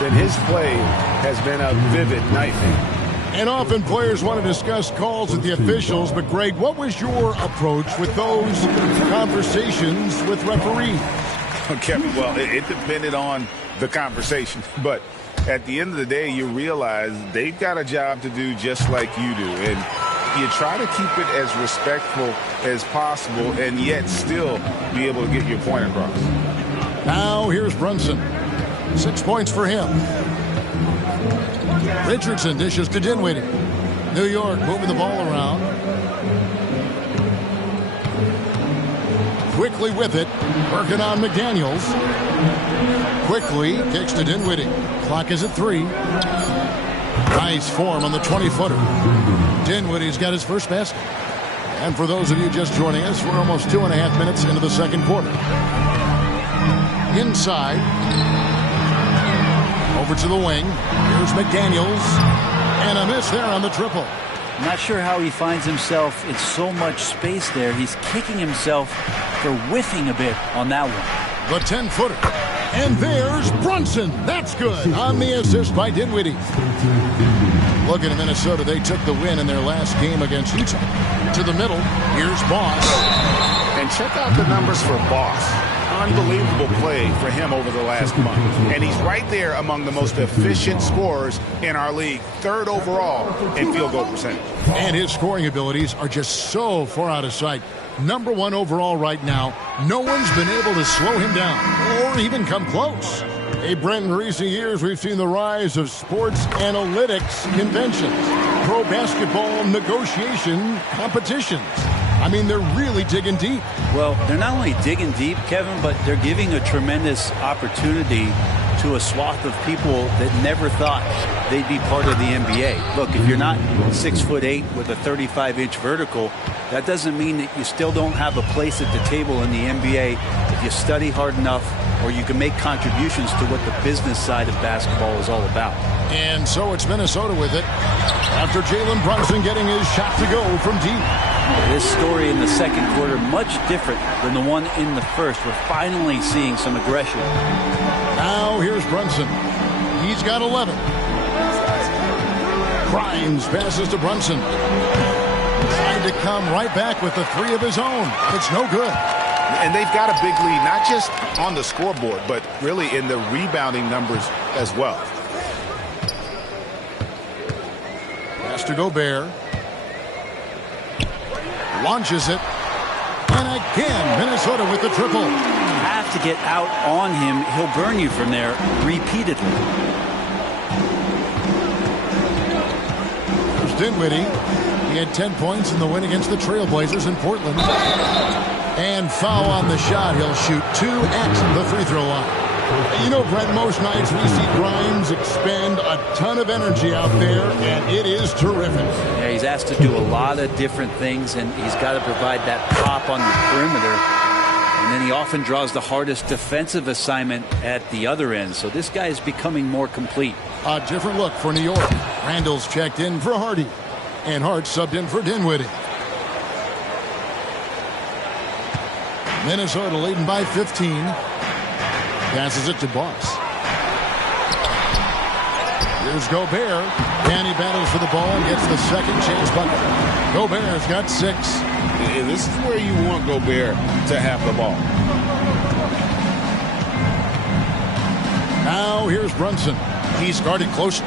then his play has been a vivid nightmare. And often players want to discuss calls with the officials, but Greg, what was your approach with those conversations with referees? Okay, well, it depended on the conversation, but at the end of the day, you realize they've got a job to do just like you do. And you try to keep it as respectful as possible and yet still be able to get your point across. Now here's Brunson. 6 points for him. Richardson dishes to Dinwiddie. New York moving the ball around. Quickly with it. Working on McDaniels. Quickly kicks to Dinwiddie. Clock is at 3. Nice form on the 20-footer. Dinwiddie's got his first basket. And for those of you just joining us, we're almost 2.5 minutes into the second quarter. Inside. Over to the wing. Here's McDaniels. And a miss there on the triple. I'm not sure how he finds himself in so much space there. He's kicking himself for whiffing a bit on that one. The 10-footer. And there's Brunson. That's good on the assist by Dinwiddie. Looking at Minnesota, they took the win in their last game against Utah. To the middle, here's Boss. And check out the numbers for Boss. Unbelievable play for him over the last month. And he's right there among the most efficient scorers in our league. 3rd overall in field goal percentage. And his scoring abilities are just so far out of sight. Number 1 overall right now. No one's been able to slow him down or even come close. Hey, Brent, in recent years, we've seen the rise of sports analytics conventions, pro basketball negotiation competitions. I mean, they're really digging deep. Well, they're not only digging deep, Kevin, but they're giving a tremendous opportunity to a swath of people that never thought they'd be part of the NBA. Look, if you're not 6'8" with a 35-inch vertical, that doesn't mean that you still don't have a place at the table in the NBA if you study hard enough or you can make contributions to what the business side of basketball is all about. And so it's Minnesota with it after Jalen Brunson getting his shot to go from deep. This story in the second quarter much different than the one in the first. We're finally seeing some aggression. Now here's Brunson. He's got 11. Grimes passes to Brunson. Trying to come right back with the 3 of his own. It's no good. And they've got a big lead, not just on the scoreboard, but really in the rebounding numbers as well. Pass to Gobert. Launches it. And again, Minnesota with the triple. You have to get out on him. He'll burn you from there repeatedly. There's Dinwiddie. He had 10 points in the win against the Trailblazers in Portland. And foul on the shot. He'll shoot 2 at the free throw line. You know, Brent, most nights we see Grimes expend a ton of energy out there, and it is terrific. Yeah, he's asked to do a lot of different things, and he's got to provide that pop on the perimeter. And then he often draws the hardest defensive assignment at the other end. So this guy is becoming more complete. A different look for New York. Randall's checked in for Hardy, and Hart subbed in for Dinwiddie. Minnesota leading by 15. Passes it to Boss. Here's Gobert. Danny battles for the ball and gets the second chance bucket. Gobert's got 6. And this is where you want Gobert to have the ball. Now here's Brunson. He's guarded closely.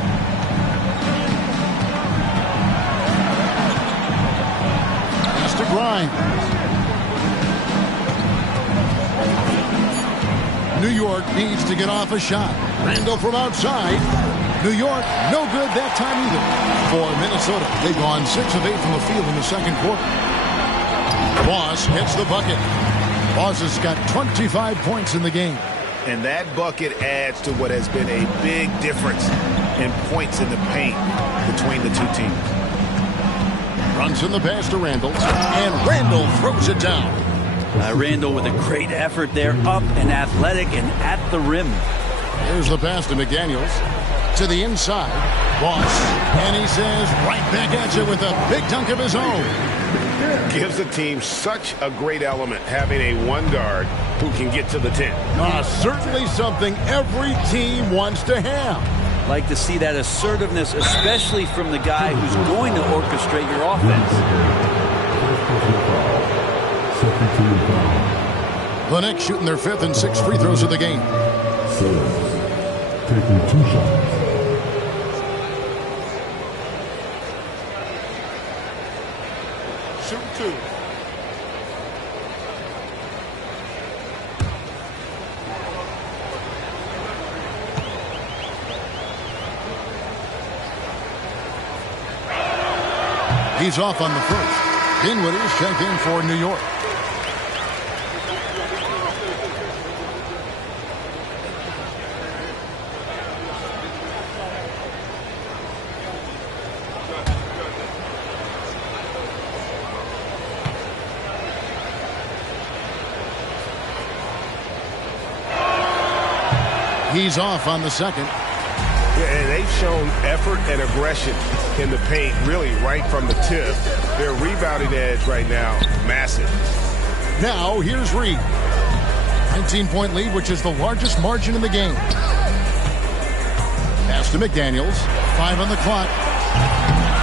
Pass to Grimes. New York needs to get off a shot. Randall from outside. New York, no good that time either. For Minnesota, they've gone 6 of 8 from the field in the second quarter. Boss hits the bucket. Boss has got 25 points in the game. And that bucket adds to what has been a big difference in points in the paint between the two teams. Brunson the pass to Randall. And Randall throws it down. Randall with a great effort there, up and athletic and at the rim. Here's the pass to McDaniels. To the inside. Boss. And he says, right back at you with a big dunk of his own. Gives the team such a great element having a one guard who can get to the 10. Certainly something every team wants to have. Like to see that assertiveness, especially from the guy who's going to orchestrate your offense. The Knicks shooting their 5th and 6th free throws of the game. Taking 2 shots. Shoot 2. He's off on the first. Dinwiddie is checked in for New York. He's off on the second. And they've shown effort and aggression in the paint, really right from the tip. Their rebounding edge right now, massive. Now here's Reed. 19-point lead, which is the largest margin in the game. Pass to McDaniels. 5 on the clock.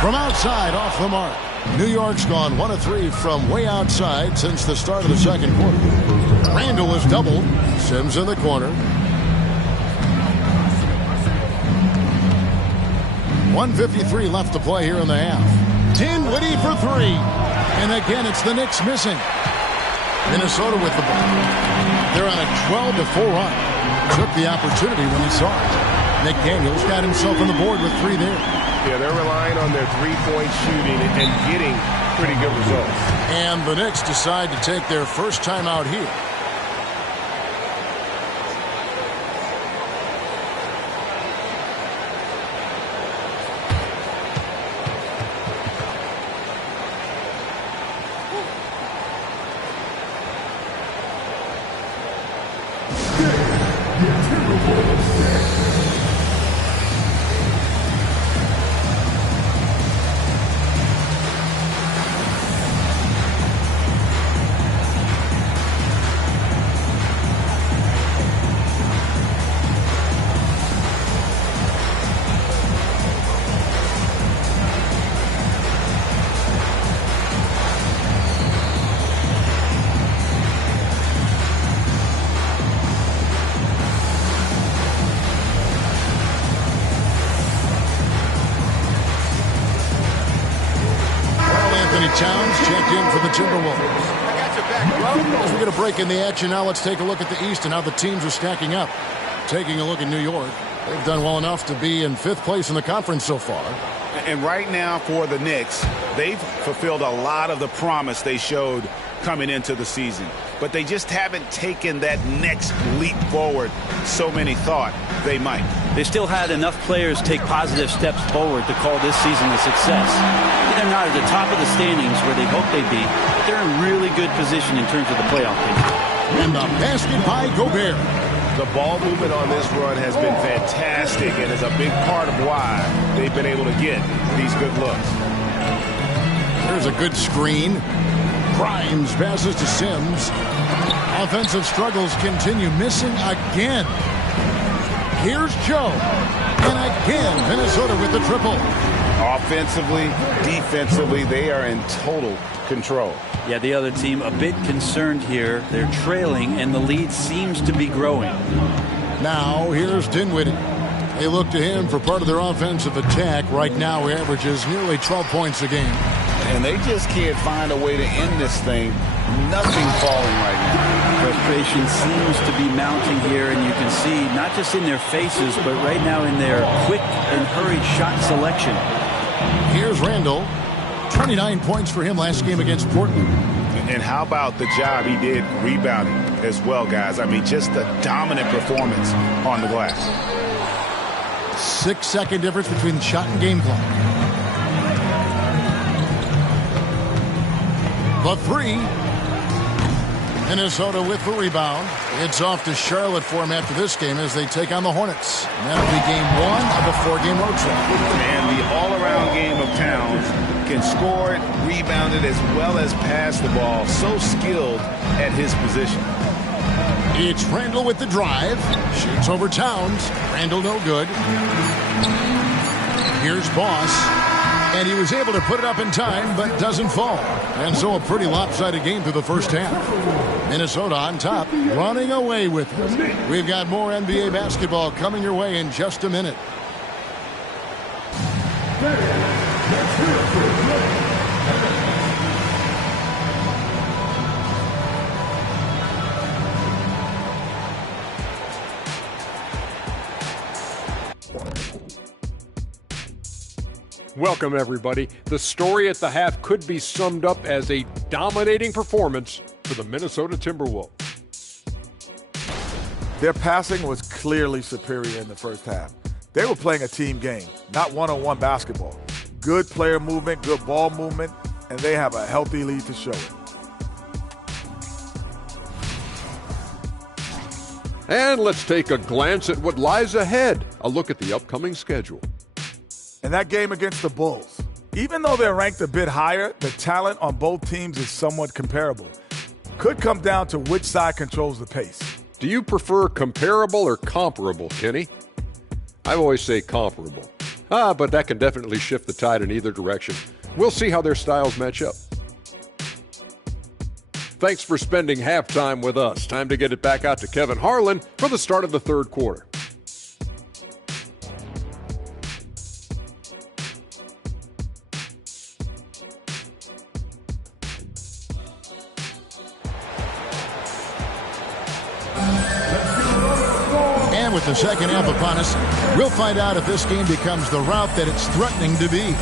From outside, off the mark. New York's gone 1 of 3 from way outside since the start of the second quarter. Randall is doubled. Sims in the corner. 1:53 left to play here in the half. Dinwiddie for 3. And again, it's the Knicks missing. Minnesota with the ball. They're on a 12-4 run. Took the opportunity when he saw it. McDaniels got himself on the board with 3 there. Yeah, they're relying on their three-point shooting and getting pretty good results. And the Knicks decide to take their first time out here. Towns checked in for the Timberwolves. As we get a break in the action now, let's take a look at the East and how the teams are stacking up. Taking a look at New York, they've done well enough to be in 5th place in the conference so far. And right now for the Knicks, they've fulfilled a lot of the promise they showed coming into the season. But they just haven't taken that next leap forward so many thought they might. They still had enough players take positive steps forward to call this season a success. They're not at the top of the standings where they hoped they'd be, but they're in really good position in terms of the playoff picture. And the basket by Gobert. The ball movement on this run has been fantastic and is a big part of why they've been able to get these good looks. There's a good screen. Grimes passes to Sims. Offensive struggles continue, missing again. Here's Joe. And again, Minnesota with the triple. Offensively, defensively, they are in total control. Yeah, the other team a bit concerned here. They're trailing, and the lead seems to be growing. Now, here's Dinwiddie. They look to him for part of their offensive attack. Right now, he averages nearly 12 points a game. And they just can't find a way to end this thing. Nothing falling right now. Frustration seems to be mounting here, and you can see not just in their faces, but right now in their quick and hurried shot selection. Here's Randall. 29 points for him last game against Portland. And how about the job he did rebounding as well, guys? I mean, just a dominant performance on the glass. 6-second difference between the shot and game clock. The three. Minnesota with the rebound. It's off to Charlotte for him after this game as they take on the Hornets. And that'll be game one of a 4-game road trip. And the all-around game of Towns can score it, rebound it, as well as pass the ball. So skilled at his position. It's Randall with the drive. Shoots over Towns. Randall no good. Here's Boss. And he was able to put it up in time, but doesn't fall. And so a pretty lopsided game through the first half. Minnesota on top, running away with it. We've got more NBA basketball coming your way in just a minute. Welcome, everybody. The story at the half could be summed up as a dominating performance for the Minnesota Timberwolves. Their passing was clearly superior in the first half. They were playing a team game, not one-on-one basketball. Good player movement, good ball movement, and they have a healthy lead to show it. And let's take a glance at what lies ahead. A look at the upcoming schedule. In that game against the Bulls, even though they're ranked a bit higher, the talent on both teams is somewhat comparable. Could come down to which side controls the pace. Do you prefer comparable or comparable, Kenny? I always say comparable. But that can definitely shift the tide in either direction. We'll see how their styles match up. Thanks for spending halftime with us. Time to get it back out to Kevin Harlan for the start of the third quarter. With the second half upon us, we'll find out if this game becomes the route that it's threatening to be.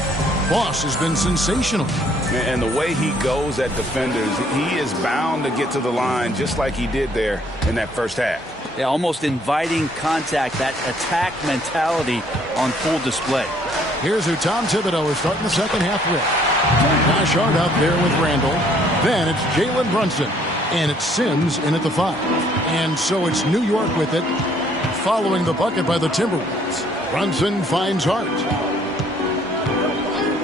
Boss has been sensational. And the way he goes at defenders, he is bound to get to the line just like he did there in that first half. Yeah, almost inviting contact, that attack mentality on full display. Here's who Tom Thibodeau is starting the second half with. Josh Hart out there with Randall. Then it's Jalen Brunson. And it's Sims in at the 5. And so it's New York with it, following the bucket by the Timberwolves. Brunson finds Hart.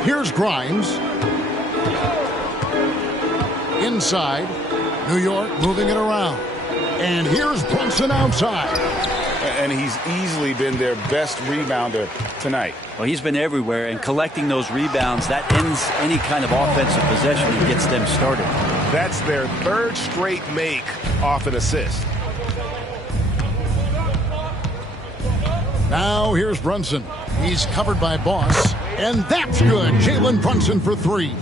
Here's Grimes. Inside. New York moving it around. And here's Brunson outside. And he's easily been their best rebounder tonight. Well, he's been everywhere, and collecting those rebounds, that ends any kind of offensive possession and gets them started. That's their third straight make off an assist. Now here's Brunson. He's covered by Boss. And that's good. Jalen Brunson for 3.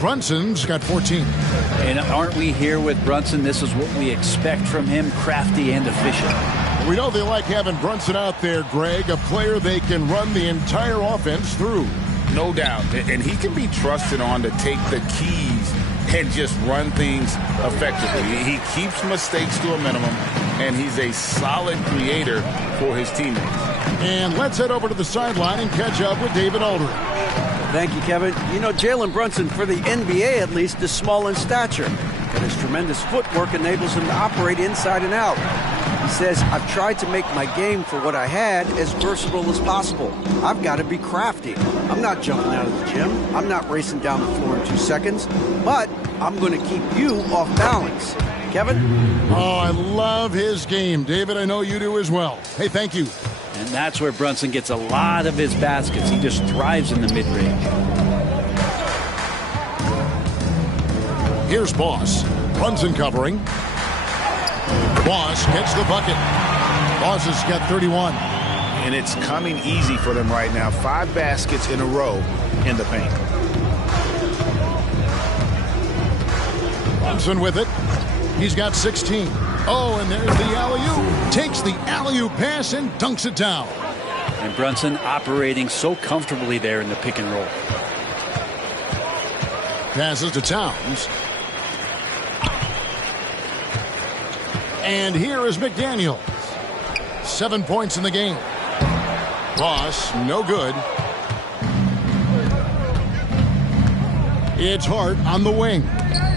Brunson's got 14. And aren't we here with Brunson? This is what we expect from him, crafty and efficient. We know they like having Brunson out there, Greg, a player they can run the entire offense through. No doubt. And he can be trusted on to take the keys and just run things effectively. He keeps mistakes to a minimum, and he's a solid creator for his teammates. And let's head over to the sideline and catch up with David Aldridge. Thank you, Kevin. You know, Jalen Brunson, for the NBA at least, is small in stature, but his tremendous footwork enables him to operate inside and out. He says, I've tried to make my game for what I had as versatile as possible. I've got to be crafty. I'm not jumping out of the gym. I'm not racing down the floor in 2 seconds, but I'm going to keep you off balance. Kevin? Oh, I love his game. David, I know you do as well. Hey, thank you. And that's where Brunson gets a lot of his baskets. He just thrives in the mid-range. Here's Boss. Brunson covering. Boss gets the bucket. Boss has got 31. And it's coming easy for them right now. 5 baskets in a row in the paint. Brunson with it. He's got 16. Oh, and there's the alley-oop. Takes the alley-oop pass and dunks it down. And Brunson operating so comfortably there in the pick and roll. Passes to Towns. And here is McDaniels. 7 points in the game. Ross, no good. It's Hart on the wing.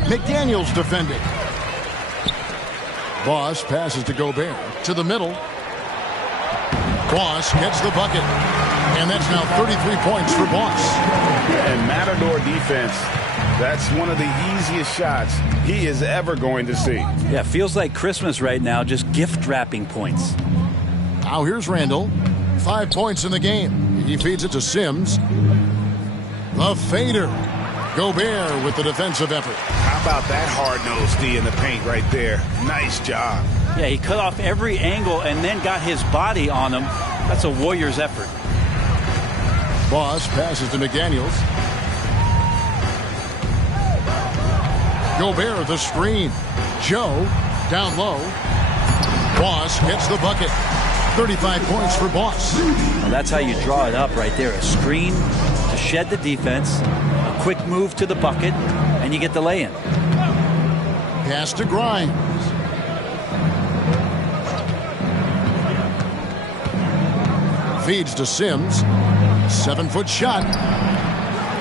McDaniels defending. Boss passes to Gobert. To the middle. Boss gets the bucket. And that's now 33 points for Boss. And Matador defense, that's one of the easiest shots he is ever going to see. Yeah, feels like Christmas right now, just gift wrapping points. Now here's Randall. 5 points in the game. He feeds it to Sims. The fader. Gobert with the defensive effort. How about that hard-nosed D in the paint right there? Nice job. Yeah, he cut off every angle and then got his body on him. That's a Warriors effort. Boss passes to McDaniels. Gobert the screen. Joe down low. Boss gets the bucket. 35 points for Boss. Well, that's how you draw it up right there. A screen to shed the defense, a quick move to the bucket, and you get the lay-in. Pass to Grimes. Feeds to Sims. 7-foot shot.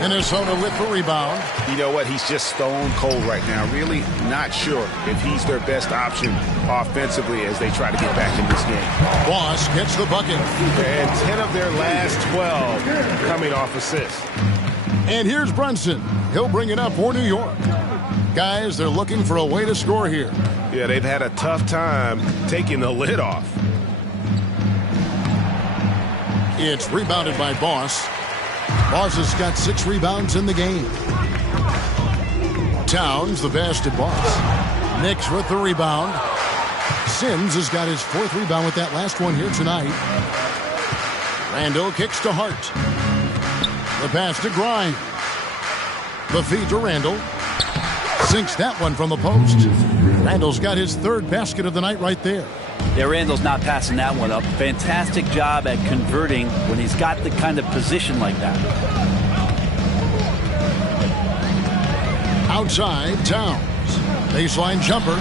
Minnesota with the rebound. You know what? He's just stone cold right now. Really not sure if he's their best option offensively as they try to get back in this game. Boss gets the bucket. And 10 of their last 12 coming off assists. And here's Brunson. He'll bring it up for New York. Guys, they're looking for a way to score here. Yeah, they've had a tough time taking the lid off. It's rebounded by Boss. Boss has got 6 rebounds in the game. Towns, the basket Boss. Knicks with the rebound. Sims has got his 4th rebound with that last one here tonight. Randall kicks to Hart. The pass to Grimes. The feed to Randall. Sinks that one from the post. Randall's got his 3rd basket of the night right there. Yeah, Randall's not passing that one up. Fantastic job at converting when he's got the kind of position like that. Outside, Towns. Baseline jumper.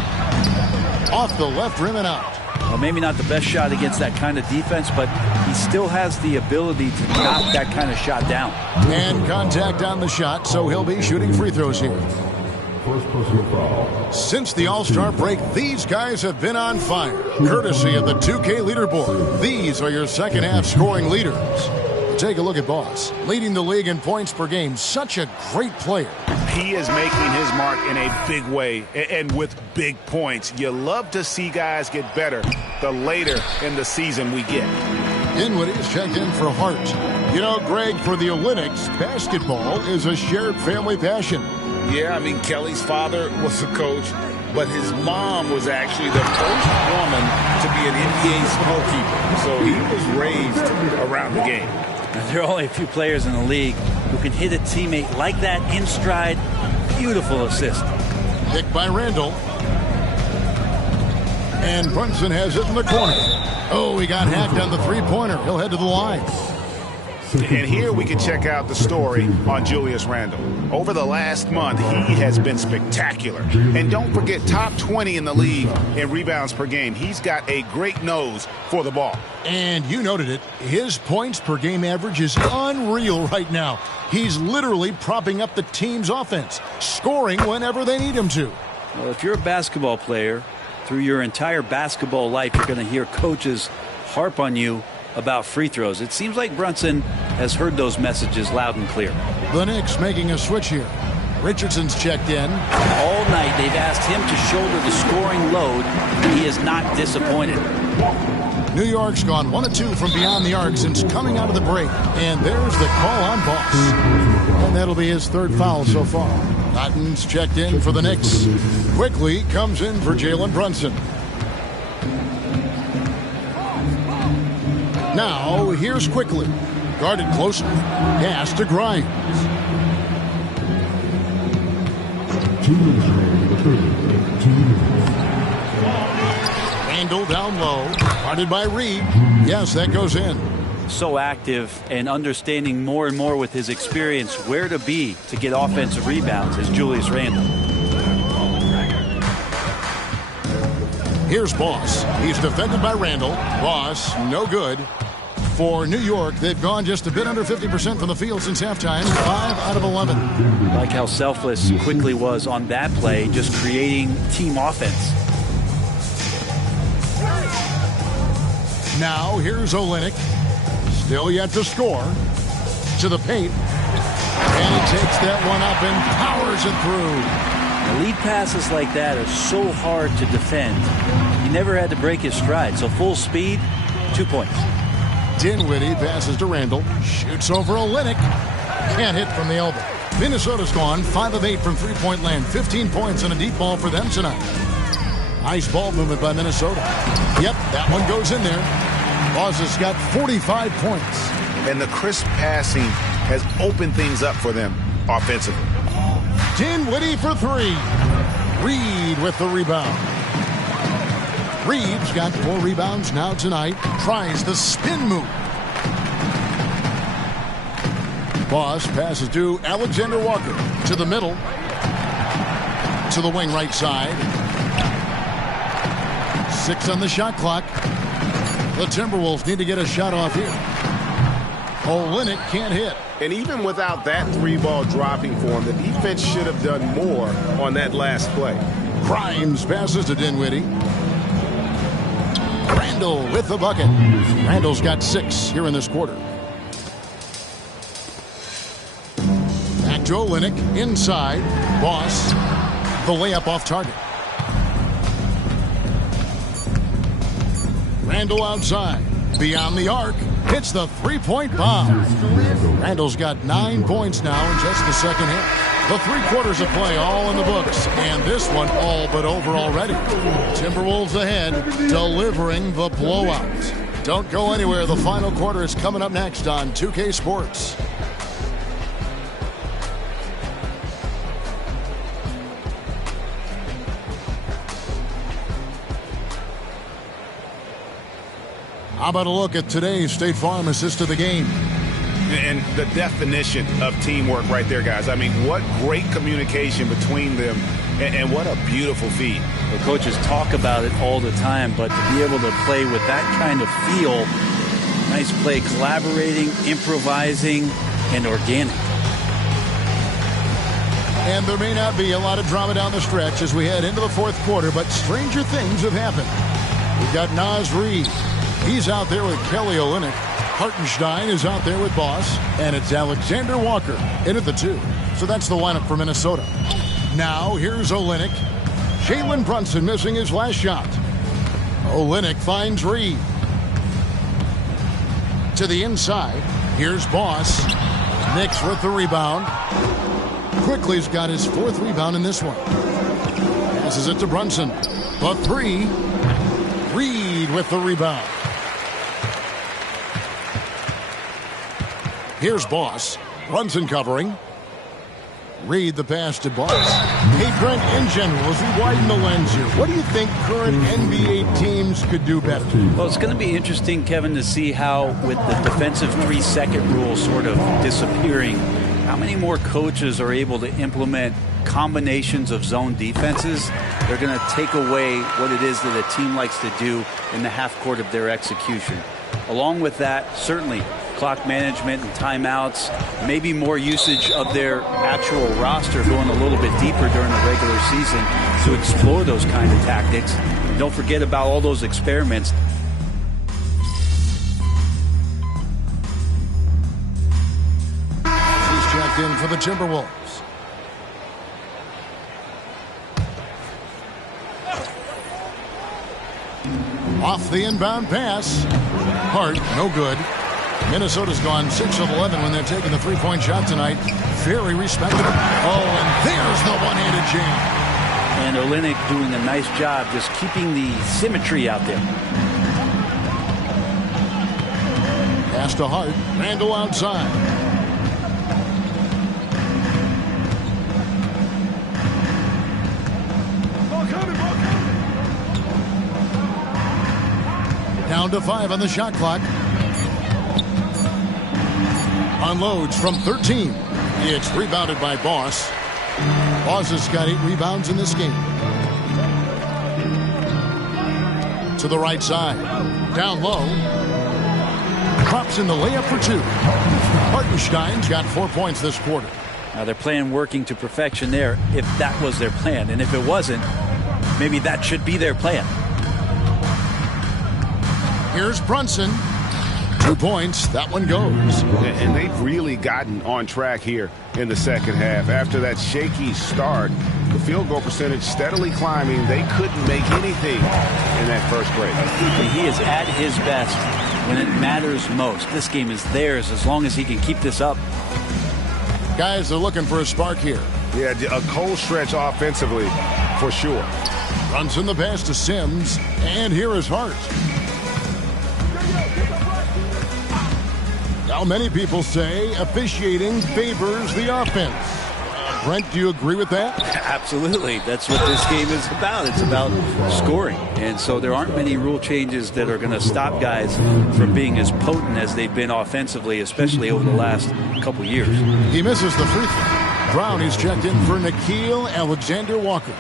Off the left rim and out. Well, maybe not the best shot against that kind of defense, but he still has the ability to knock that kind of shot down. And contact on the shot, so he'll be shooting free throws here. First personal foul. Since the All-Star break, these guys have been on fire. Courtesy of the 2K leaderboard. These are your second half scoring leaders. Take a look at Boss. Leading the league in points per game. Such a great player. He is making his mark in a big way and with big points. You love to see guys get better the later in the season we get. Dinwiddie's checked in for Hart. You know, Greg, for the Olympics, basketball is a shared family passion. Yeah, I mean, Kelly's father was a coach, but his mom was actually the first woman to be an NBA scorekeeper. So he was raised around the game. There are only a few players in the league who can hit a teammate like that in stride. Beautiful assist. Picked by Randall. And Brunson has it in the corner. Oh, he got hacked on the three-pointer. He'll head to the line. And here we can check out the story on Julius Randle. Over the last month, he has been spectacular. And don't forget, top 20 in the league in rebounds per game. He's got a great nose for the ball. And you noted it. His points per game average is unreal right now. He's literally propping up the team's offense, scoring whenever they need him to. Well, if you're a basketball player, through your entire basketball life, you're going to hear coaches harp on you about free throws. It seems like Brunson has heard those messages loud and clear. The Knicks making a switch here. Richardson's checked in. All night they've asked him to shoulder the scoring load, and he is not disappointed. New York's gone 1 of 2 from beyond the arc since coming out of the break. And there's the call on Boss. And that'll be his third foul so far. Cotton's checked in for the Knicks. Quickly comes in for Jalen Brunson. Now, here's Quickly. Guarded closely. Pass to Grimes. Randle down low. Guarded by Reed. Yes, that goes in. So active and understanding more and more with his experience where to be to get offensive rebounds is Julius Randle. Here's Boss. He's defended by Randle. Boss, no good. For New York, they've gone just a bit under 50% from the field since halftime. 5 out of 11. Like how selfless Quickly was on that play, just creating team offense. Now, here's Olynyk. Still yet to score. To the paint. And he takes that one up and powers it through. Lead passes like that are so hard to defend. He never had to break his stride. So full speed, 2 points. Dinwiddie passes to Randle. Shoots over Olynyk. Can't hit from the elbow. Minnesota's gone 5 of 8 from three-point land. 15 points and a deep ball for them tonight. Nice ball movement by Minnesota. Yep, that one goes in there. Boss has got 45 points. And the crisp passing has opened things up for them offensively. Dinwiddie for 3. Reed with the rebound. Reed's got 4 rebounds now tonight. Tries the spin move. Boss passes to Alexander Walker. To the middle. To the wing right side. 6 on the shot clock. The Timberwolves need to get a shot off here. Olynyk can't hit. And even without that 3-ball dropping for him, the defense should have done more on that last play. Grimes passes to Dinwiddie. Randle with the bucket. Randle's got 6 here in this quarter. Back to Olynyk. Inside. Boss. The layup off target. Randle outside. Beyond the arc. Hits the three-point bomb. Randle's got 9 points now in just the second half. The 3 quarters of play all in the books. And this one all but over already. Timberwolves ahead, delivering the blowout. Don't go anywhere. The final quarter is coming up next on 2K Sports. How about a look at today's State Farm assist of the game? And the definition of teamwork right there, guys. I mean, what great communication between them, and what a beautiful feed. The coaches talk about it all the time, but to be able to play with that kind of feel, nice play, collaborating, improvising, and organic. And there may not be a lot of drama down the stretch as we head into the fourth quarter, but stranger things have happened. We've got Naz Reid. He's out there with Kelly Olynyk. Hartenstein is out there with Boss. And it's Alexander Walker in at the 2. So that's the lineup for Minnesota. Now here's Olynyk. Jalen Brunson missing his last shot. Olynyk finds Reed. To the inside. Here's Boss. Knicks with the rebound. Quickly's got his 4th rebound in this one. Passes it to Brunson. The 3. Reed with the rebound. Here's Boss. Brunson covering. Reed the pass to Boss. Hey, Brent, in general, as we widen the lens here, what do you think current NBA teams could do better? Well, it's going to be interesting, Kevin, to see how, with the defensive 3-second rule sort of disappearing, how many more coaches are able to implement combinations of zone defenses. They're going to take away what it is that a team likes to do in the half court of their execution. Along with that, certainly clock management and timeouts, maybe more usage of their actual roster going a little bit deeper during the regular season to explore those kind of tactics. And don't forget about all those experiments. He's checked in for the Timberwolves. Off the inbound pass. Hart, no good. Minnesota's gone 6 of 11 when they're taking the three-point shot tonight. Very respectable. Oh, and there's the one-handed jam. And Olynyk doing a nice job just keeping the symmetry out there. Pass to Hart. Randall outside. Down to 5 on the shot clock. Unloads from 13. It's rebounded by Boss. Boss has got 8 rebounds in this game. To the right side. Down low. Drops in the layup for 2. Hartenstein's got 4 points this quarter. Now they're playing working to perfection there if that was their plan. And if it wasn't, maybe that should be their plan. Here's Brunson. 2 points. That one goes. And they've really gotten on track here in the second half. After that shaky start, the field goal percentage steadily climbing. They couldn't make anything in that first break. He is at his best when it matters most. This game is theirs as long as he can keep this up. Guys are looking for a spark here. Yeah, a cold stretch offensively for sure. Brunson the pass to Sims. And here is Hart. Now, many people say officiating favors the offense. Brent, do you agree with that? Absolutely. That's what this game is about. It's about scoring. And so there aren't many rule changes that are going to stop guys from being as potent as they've been offensively, especially over the last couple years. He misses the free throw. Brown is checked in for Nickeil Alexander-Walker.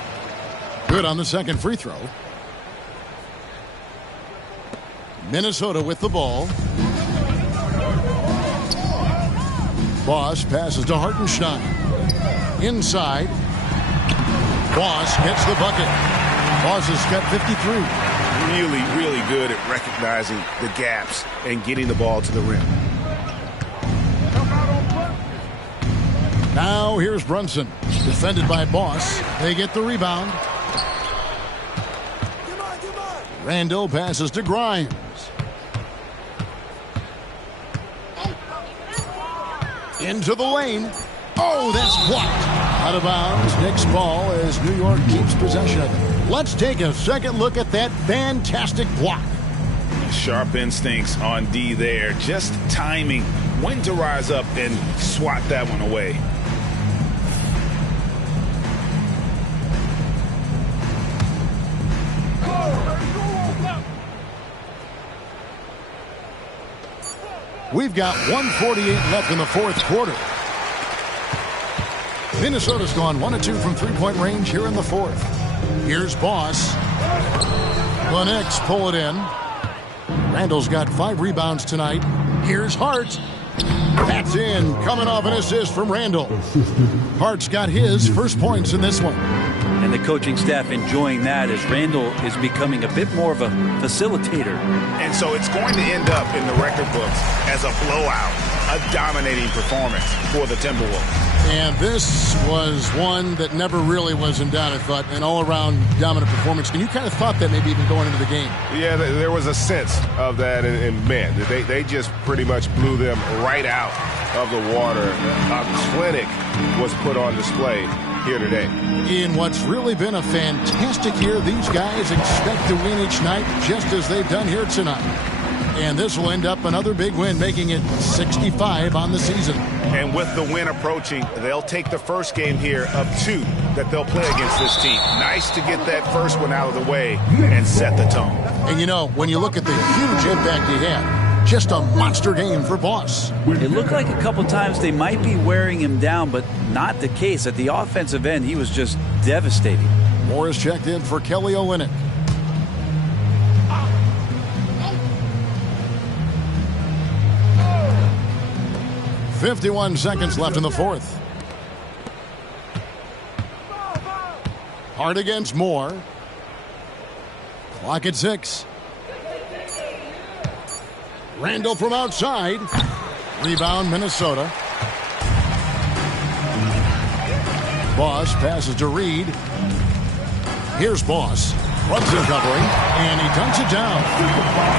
Good on the second free throw. Minnesota with the ball. Boss passes to Hartenstein. Inside. Boss gets the bucket. Boss has got 53. Really, really good at recognizing the gaps and getting the ball to the rim. Now here's Brunson. Defended by Boss. They get the rebound. Randall passes to Grimes. Into the lane. Oh, that's blocked. Out of bounds. Knicks ball as New York keeps possession of it. Let's take a second look at that fantastic block. Sharp instincts on D there. Just timing when to rise up and swat that one away. We've got 1:48 left in the fourth quarter. Minnesota's gone 1 of 2 from three-point range here in the fourth. Here's Boss. The Knicks pull it in. Randall's got 5 rebounds tonight. Here's Hart. That's in. Coming off an assist from Randall. Hart's got his first points in this one. And the coaching staff enjoying that as Randall is becoming a bit more of a facilitator. And so it's going to end up in the record books as a blowout, a dominating performance for the Timberwolves. And this was one that never really was in doubt, I thought, an all-around dominant performance. And you kind of thought that maybe even going into the game. Yeah, there was a sense of that, and man, they just pretty much blew them right out of the water. A clinic was put on display here today. In what's really been a fantastic year, these guys expect to win each night just as they've done here tonight. And this will end up another big win, making it 65 on the season. And with the win approaching, they'll take the first game here of 2 that they'll play against this team. Nice to get that first one out of the way and set the tone. And you know, when you look at the huge impact he had, just a monster game for Boss. It looked like a couple times they might be wearing him down, but not the case. At the offensive end, he was just devastating. Moore is checked in for Kelly Olynyk. .51 seconds left in the fourth. Hard against Moore. Clock at 6. Randall from outside. Rebound, Minnesota. Boss passes to Reed. Here's Boss. Brunson covering, and he dunks it down.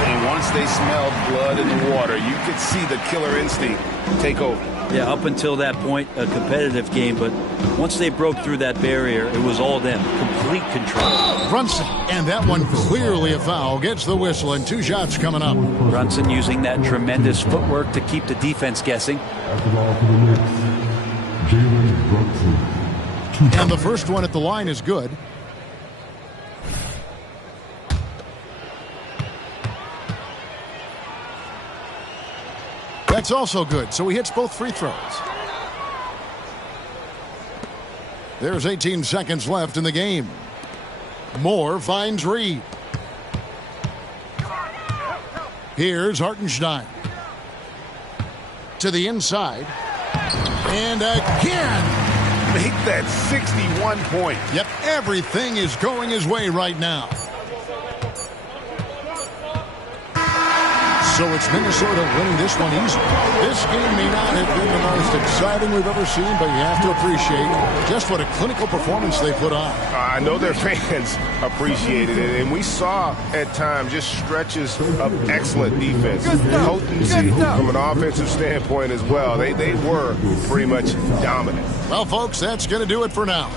And once they smelled blood in the water, you could see the killer instinct take over. Yeah, up until that point, a competitive game, but once they broke through that barrier, it was all them. Complete control. Brunson, and that one clearly a foul, gets the whistle, and 2 shots coming up. Brunson using that tremendous footwork to keep the defense guessing. Basketball for the Knicks, Jalen Brunson. And the first one at the line is good. That's also good, so he hits both free throws. There's 18 seconds left in the game. Moore finds Reed. Here's Hartenstein. To the inside. And again. Make that 61 point. Yep, everything is going his way right now. So it's Minnesota winning this one easily. This game may not have been the most exciting we've ever seen, but you have to appreciate just what a clinical performance they put on. I know their fans appreciated it, and we saw at times just stretches of excellent defense. Potency from an offensive standpoint as well. They were pretty much dominant. Well, folks, that's going to do it for now.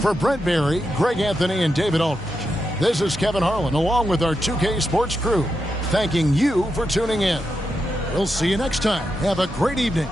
For Brent Barry, Greg Anthony, and David Aldridge, this is Kevin Harlan, along with our 2K Sports crew, thanking you for tuning in. We'll see you next time. Have a great evening.